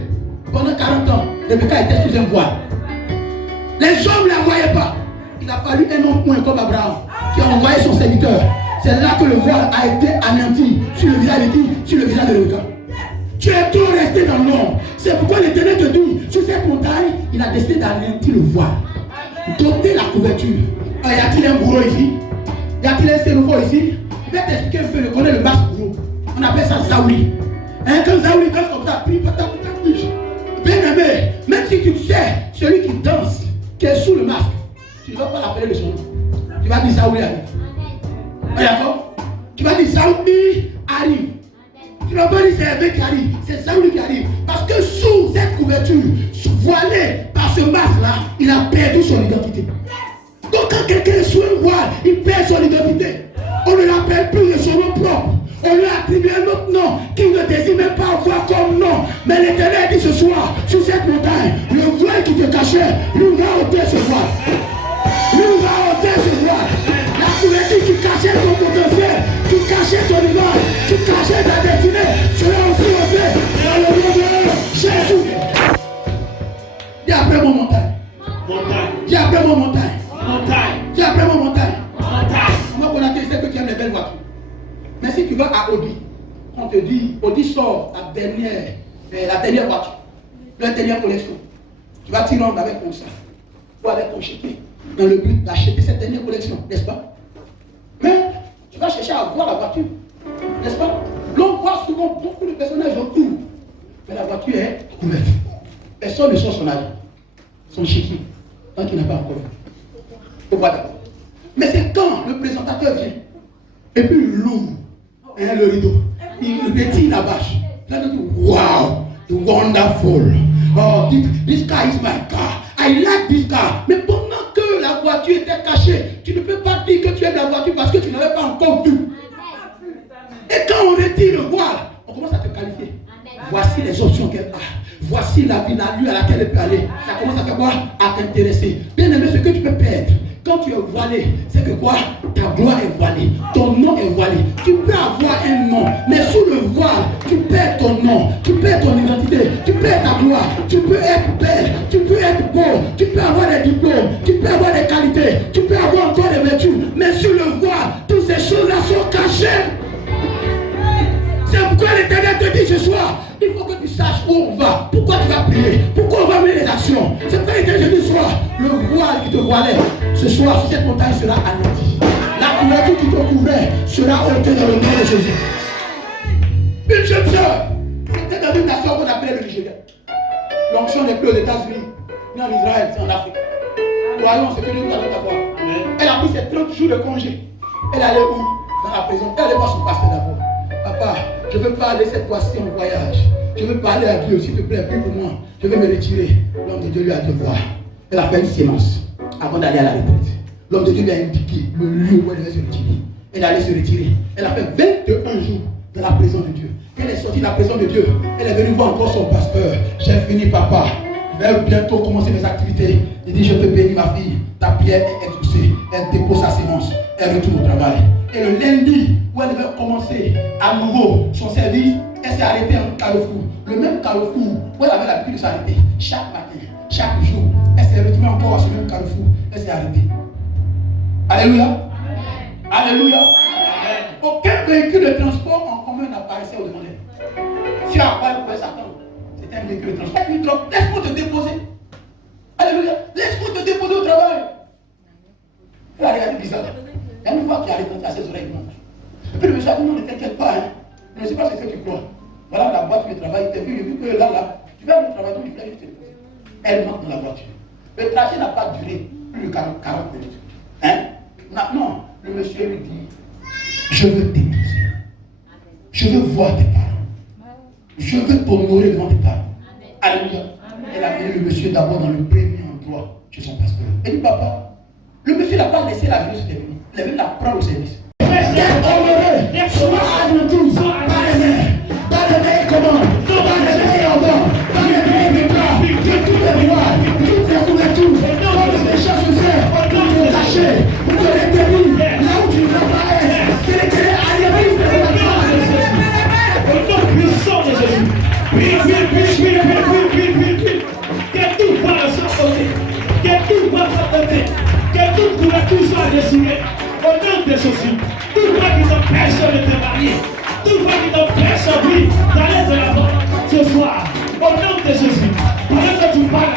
Pendant 40 ans, Rebecca était sous un voile. Les hommes ne la voyaient pas. Il a fallu un homme point comme Abraham qui a envoyé son serviteur. C'est là que le voile a été anéanti sur le visage de qui? Sur le visage de Rebecca. Tu es trop resté dans l'ombre. C'est pourquoi l'Éternel te dit, sur cette montagne, il a décidé d'anéantir le voile. Doter la couverture. Y a-t-il un bourreau ici? Y a-t-il un sénophore ici? Je vais t'expliquer un peu, je connais le masque bourreau. On appelle ça Zaouli. Quand Zaouli danse comme ça, puis bien aimé, même si tu sais, celui qui danse, qui est sous le masque, tu ne vas pas l'appeler de son nom. Tu vas dire Zaouli arrive. D'accord? Tu vas dire Zaouli arrive. Tu ne vas pas dire c'est un mec qui arrive, c'est Zaouli qui arrive. Parce que sous cette couverture, voilée par ce masque-là, il a perdu son identité. Donc quand quelqu'un est sous un voile, il perd son identité. On ne l'appelle plus de son nom propre. On lui a attribué un autre nom qu'il ne désire même pas avoir comme nom. Mais l'Éternel dit ce soir, sur cette montagne, le voile qui te cachait, lui va ôter ce voile. Lui va ôter ce voile. La couverture qui cachait ton potentiel, qui cachait ton image, qui cachait ta destinée, sera aussi ôtée dans le nom de Jésus. Dis après mon montagne. Dis après mon montagne. Dis après mon montagne. Moi, on a dit que tu aimes les belles voitures. Mais si tu vas à Audi, on te dit, Audi sort la dernière voiture, la dernière collection. Tu vas t'y rendre avec ton sang, ou avec ton chéquier, dans le but d'acheter cette dernière collection, n'est-ce pas? Mais tu vas chercher à voir la voiture, n'est-ce pas? L'on voit souvent beaucoup de personnages autour, mais la voiture est couverte. Personne ne sort son avis, son chéquier, tant qu'il n'a pas encore vu. Voilà. Mais c'est quand le présentateur vient, et puis il loue le rideau, il retire la bâche. Là, il dit, wow, wonderful. Oh, this car is my car. I like this car. Mais pendant que la voiture était cachée, tu ne peux pas dire que tu aimes la voiture parce que tu n'avais pas encore vu. Et quand on retire le voile, on commence à te qualifier. Voici les options qu'elle a. Voici la vie, la lieu à laquelle elle peut aller. Ça commence à faire quoi? À t'intéresser. Bien aimé, ce que tu peux perdre quand tu es voilé, c'est que quoi? Ta gloire est voilée. Ton nom est voilé. Tu peux avoir un nom, mais sous le voile, tu perds ton nom, tu perds ton identité, tu perds ta gloire. Tu peux être belle, tu peux être beau, tu peux avoir des diplômes, tu peux avoir des qualités, tu peux avoir encore des vertus, mais sous le voile, toutes ces choses-là sont cachées. C'est pourquoi l'Éternel te dit ce soir, il faut que tu saches où on va, pourquoi tu vas prier, pourquoi on va mener les actions. C'est pourquoi l'Éternel te dit ce soir, le voile qui te voilait, ce soir, sur cette montagne sera anéantie. La couverture qui te couvrait sera ôtée dans le nom de Jésus. Une jeune soeur, c'était dans une nation qu'on appelait le Nigeria. L'onction n'est plus aux États-Unis, ni en Israël, c'est en Afrique. Voyons ce que nous allons avoir. Elle a pris ses 30 jours de congé. Elle allait où? Dans la prison. Elle allait voir son pasteur d'abord. Papa, je ne veux pas aller cette fois-ci en voyage. Je veux parler à Dieu, s'il te plaît, prie pour moi. Je vais me retirer. L'homme de Dieu lui a dit voir. Elle a fait une séance avant d'aller à la retraite. L'homme de Dieu lui a indiqué le lieu où elle devait se retirer. Elle allait se retirer. Elle a fait 21 jours dans la présence de Dieu. Quand elle est sortie de la présence de Dieu, elle est venue voir encore son pasteur. J'ai fini, papa. Je vais bientôt commencer mes activités. Il dit, je te bénis, ma fille. Ta prière est exaucée. Elle dépose sa sémence. Elle retourne au travail. Et le lundi, où elle devait commencer à nouveau son service, elle s'est arrêtée en Carrefour. Le même Carrefour où elle avait l'habitude de s'arrêter. Chaque matin, chaque jour, elle s'est retrouvée encore à ce même Carrefour. Elle s'est arrêtée. Alléluia. Amen. Alléluia. Amen. Aucun véhicule de transport en commun n'apparaissait au-devant d'elle. Si à quoi elle pouvait s'attendre, c'était un véhicule de transport. Laisse-moi te déposer. Alléluia. Laisse-moi te déposer au travail. Elle a regardé bizarre. Il y a une voix qui a répondu à ses oreilles. Et puis le monsieur a dit, non, ne t'inquiète pas. Je ne sais pas ce que tu crois. Voilà la boîte de travail. Tu as vu que là, tu vas aller au travail, donc il fallait juste te déposer. Elle monte dans la voiture. Le trajet n'a pas duré plus de 40 minutes. Hein? Non, le monsieur lui dit, je veux t'épouser. Je veux voir tes parents. Je veux t'honorer devant tes parents. Alléluia. Elle a mis le monsieur d'abord dans le premier endroit chez son pasteur. Elle dit, papa, le monsieur n'a pas laissé la vie se terminer. Il est venu la prendre au service. Honoré, sois avant tout, par les mains. Par les mains, comment? Par les mains en bas. Par les mains de bras. De tous les voiles, toutes les couvertures. Comme les choses se font, pour te cacher, pour te retenir. Là où tu ne vas pas être. C'est l'éternel arrive de la gloire de Jésus. Au nom puissant de Jésus. Pile. Que tout va s'enfoncer. Que tout va s'enfoncer. Que toute couverture soit décidée. Au nom de Jésus. Tout va qui t'empêche de te marier. Tout va qui t'empêche d'aller de l'avant. Ce soir, au nom de Jésus. Pendant que tu parles,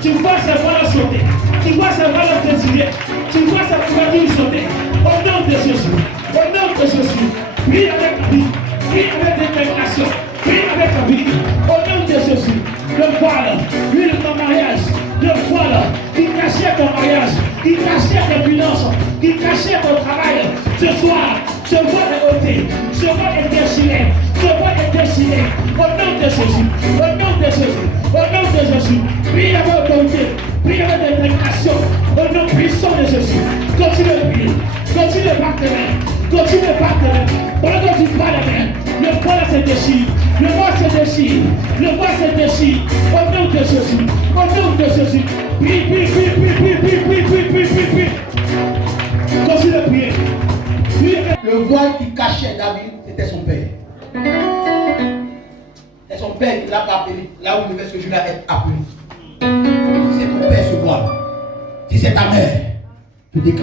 tu vois ces voiles sauter. Tu vois ces voiles désirer. Tu vois ces couvertures sauter. Au nom de Jésus. Au nom de Jésus. Prie avec la vie. Prie avec détermination. Prie avec la vie. Au nom de Jésus. Le voile, lui de ton mariage. Le voile qui cachait ton mariage, qui cachait tes finances, qui cachait ton travail. Ce soir, ce voile est ôté, ce voile est déchiré, ce voile est déchiré. Au nom de Jésus, au nom de Jésus, au nom de Jésus. Prie avec autorité, prie avec détermination. Au nom puissant de Jésus. Continue de prier, continue de battre les mains, continue de battre les mains. Pendant que tu bats les mains, le voile se déchire, le voile se déchire, le voile se déchire. Au nom de Jésus, au nom de Jésus. Prie. Continue de prier. Le voile qui cachait David, c'était son père. C'est son père qui l'a pas appelé. Là où il devait ce jour-là être appelé. Si c'est ton père ce voile, si c'est ta mère, tu déclares.